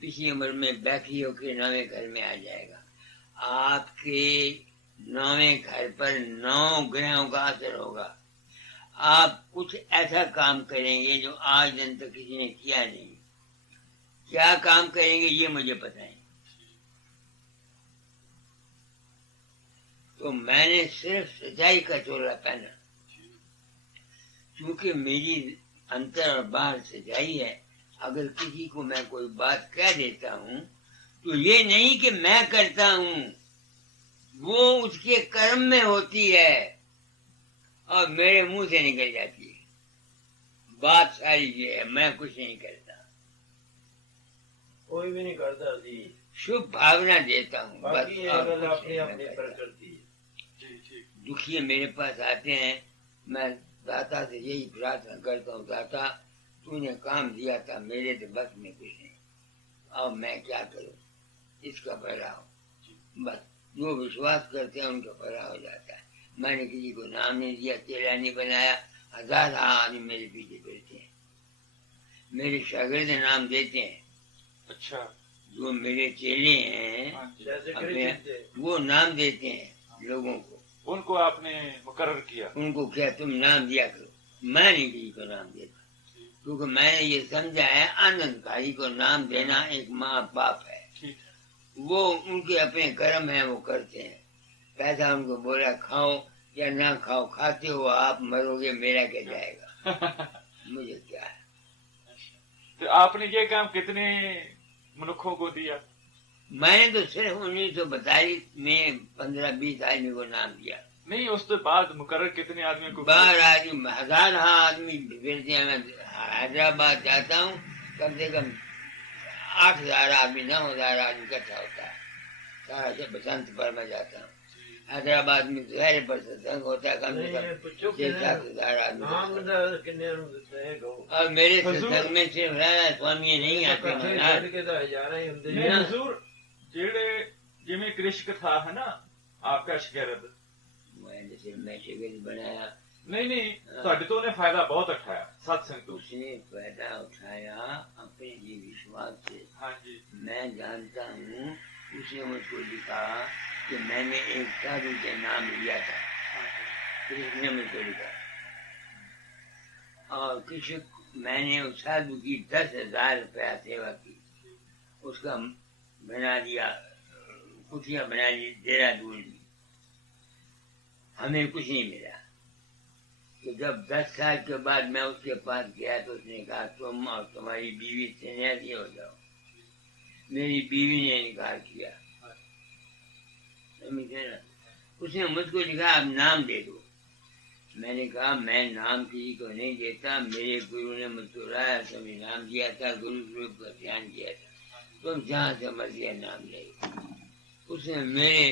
पिछली उम्र में बैठी होकर 9वें घर में आ जाएगा। आपके 9वें घर पर 9 ग्रहों का असर होगा। आप कुछ ऐसा काम करेंगे जो आज दिन तक किसी ने किया नहीं। क्या काम करेंगे ये मुझे पता है। तो मैंने सिर्फ सच्चाई का चोला पहना, क्योंकि मेरी अंतर और बाहर सच्चाई है। अगर किसी को मैं कोई बात कह देता हूँ तो ये नहीं कि मैं करता हूँ, वो उसके कर्म में होती है और मेरे मुंह से निकल जाती है। बात सारी ये है, मैं कुछ नहीं करता, कोई भी नहीं करता जी, शुभ भावना देता हूँ बस, बाकी ये और गल कुछ अपनी नहीं मैं अपनी करता। प्रकृति है। दुखी मेरे पास आते हैं, मैं दाता से यही प्रार्थना करता हूँ, दाता तूने काम दिया था, मेरे तो बस में कुछ नहीं, अब मैं क्या करूँ, इसका भला हो। बस जो विश्वास करते हैं उनका भला हो जाता है। मैंने किसी को नाम नहीं दिया, चेला नहीं बनाया, 1000 आदमी मेरे पीछे फिरते हैं, मेरे शागिर्द नाम देते हैं। अच्छा, जो मेरे चेले हैं जैसे अपने, कृष्ण थे, वो नाम देते हैं लोगों को। उनको आपने मुकर्रर किया? उनको क्या तुम नाम दिया करो, मैं नहीं किसी को नाम देता, क्योंकि मैंने ये समझा है आनंदकारी को नाम देना एक माँ बाप है। ठीक, वो उनके अपने कर्म है, वो करते हैं। पैसा उनको बोला खाओ या ना खाओ, खाते हो आप, मरोगे मेरा क्या जाएगा, मुझे क्या है। तो आपने ये काम कितने मनुष्यों को दिया? मैंने तो सिर्फ 1942 में 15-20 आदमी को नाम दिया। नहीं, उसके बाद मुकर्रर कितने आदमी को? 12 आदमी, 1000 आदमी फिरते हैं। मैं हैदराबाद जाता हूँ, कम से कम 8000 आदमी, 9000 आदमी इकट्ठा होता है। सारा से बसंत पर मैं जाता हूँ। हैदराबाद में दोपहर पर सत्संग होता है, कम से नहीं, कम पूछो 6-7 आदमी। नाम दा किन्ने है गो, और मेरे हुजूर- सत्संग में सिर्फ राधा स्वामी नहीं आते इकट्ठे महाराज। छड़ के तो हजारां ही हुंदे नहीं ने। हुजूर, जेड़े जिमें कृष्ण था है ना आपका शागिर्द, मैंने सिर्फ मैं शिविर बनाया, नहीं नहीं, ਤੁਹਾਡੇ ਤੋਂ ਉਹਨੇ फायदा बहुत उठाया सत्संग तो। उसने फायदा उठाया अपने ही विश्वास से। हाँ जी, मैं जानता हूँ, उसने मुझको लिखा कि मैंने एक साधु के नाम लिया था, कृष्ण ने मुझको लिखा, और कृष्ण मैंने उस साधु की 10,000 रुपया सेवा की, उसका बना दिया, कुटिया बना दी देहरादून में। हमें कुछ नहीं मिला। तो जब 10 साल के बाद मैं उसके पास गया तो उसने कहा तुम और तुम्हारी बीवी सन्यासी हो जाओ। मेरी बीवी ने इनकार किया, समझे ना। उसने मुझको लिखा आप नाम दे दो। मैंने कहा मैं नाम किसी को नहीं देता, मेरे गुरु ने मुझको राया समय नाम दिया था, गुरु स्वरूप का ध्यान किया था, तुम जहाँ से मर्जी नाम ले। उसने मेरे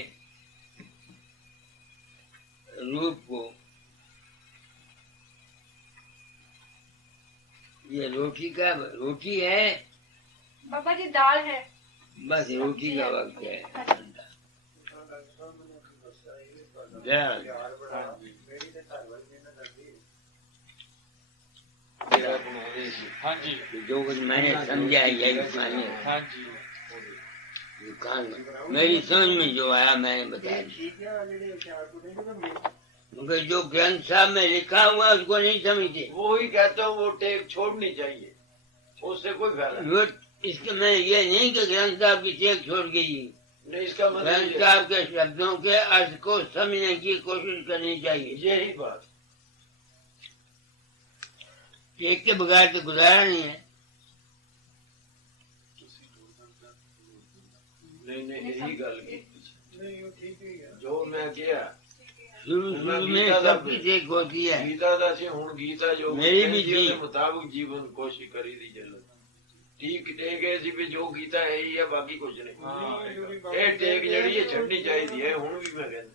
रूप को, ये रोटी है बाबा जी, दाल है। बस रोटी का वक्त है। दाल। हाँ जी, जो कुछ मैंने समझा यही मानिए। हाँ जी, दुकान मेरी समझ में जो आया मैंने बताया। मगर जो ग्रंथ साहब में लिखा हुआ उसको नहीं समझते। वो ही कहता हूँ, वो टेप छोड़नी चाहिए, उससे कोई फायदा नहीं। वो इसके मैं ये नहीं कि ग्रंथ साहब की टेक छोड़ गई, नहीं, इसका मतलब ग्रंथ साहब के शब्दों के अर्थ को समझने की कोशिश करनी चाहिए। यही बात। टेक के बगैर तो गुजारा नहीं है। नहीं, यही गल की नहीं, वो ठीक ही है। जो मैं किया शुरू में सबकी टेक होती है। गीता दा से हुण गीता जो मेरी भी कहती है, थी। ਉਹਦੇ ਮੁਤਾਬਕ ਜੀਵਨ ਕੋਸ਼ਿਸ਼ ਕਰੀ ਦੀ ਚੱਲੋ। ਠੀਕ ਟੇਕ ਹੈ ਸੀ ਵੀ ਜੋ ਗੀਤਾ ਹੈ ਹੀ ਹੈ, ਬਾਕੀ ਕੁਝ ਨਹੀਂ। ਇਹ ਟੇਕ ਜਿਹੜੀ ਹੈ ਛੱਡਣੀ ਚਾਹੀਦੀ ਹੈ, ਹੁਣ ਵੀ ਮੈਂ ਕਹਿੰਦਾ।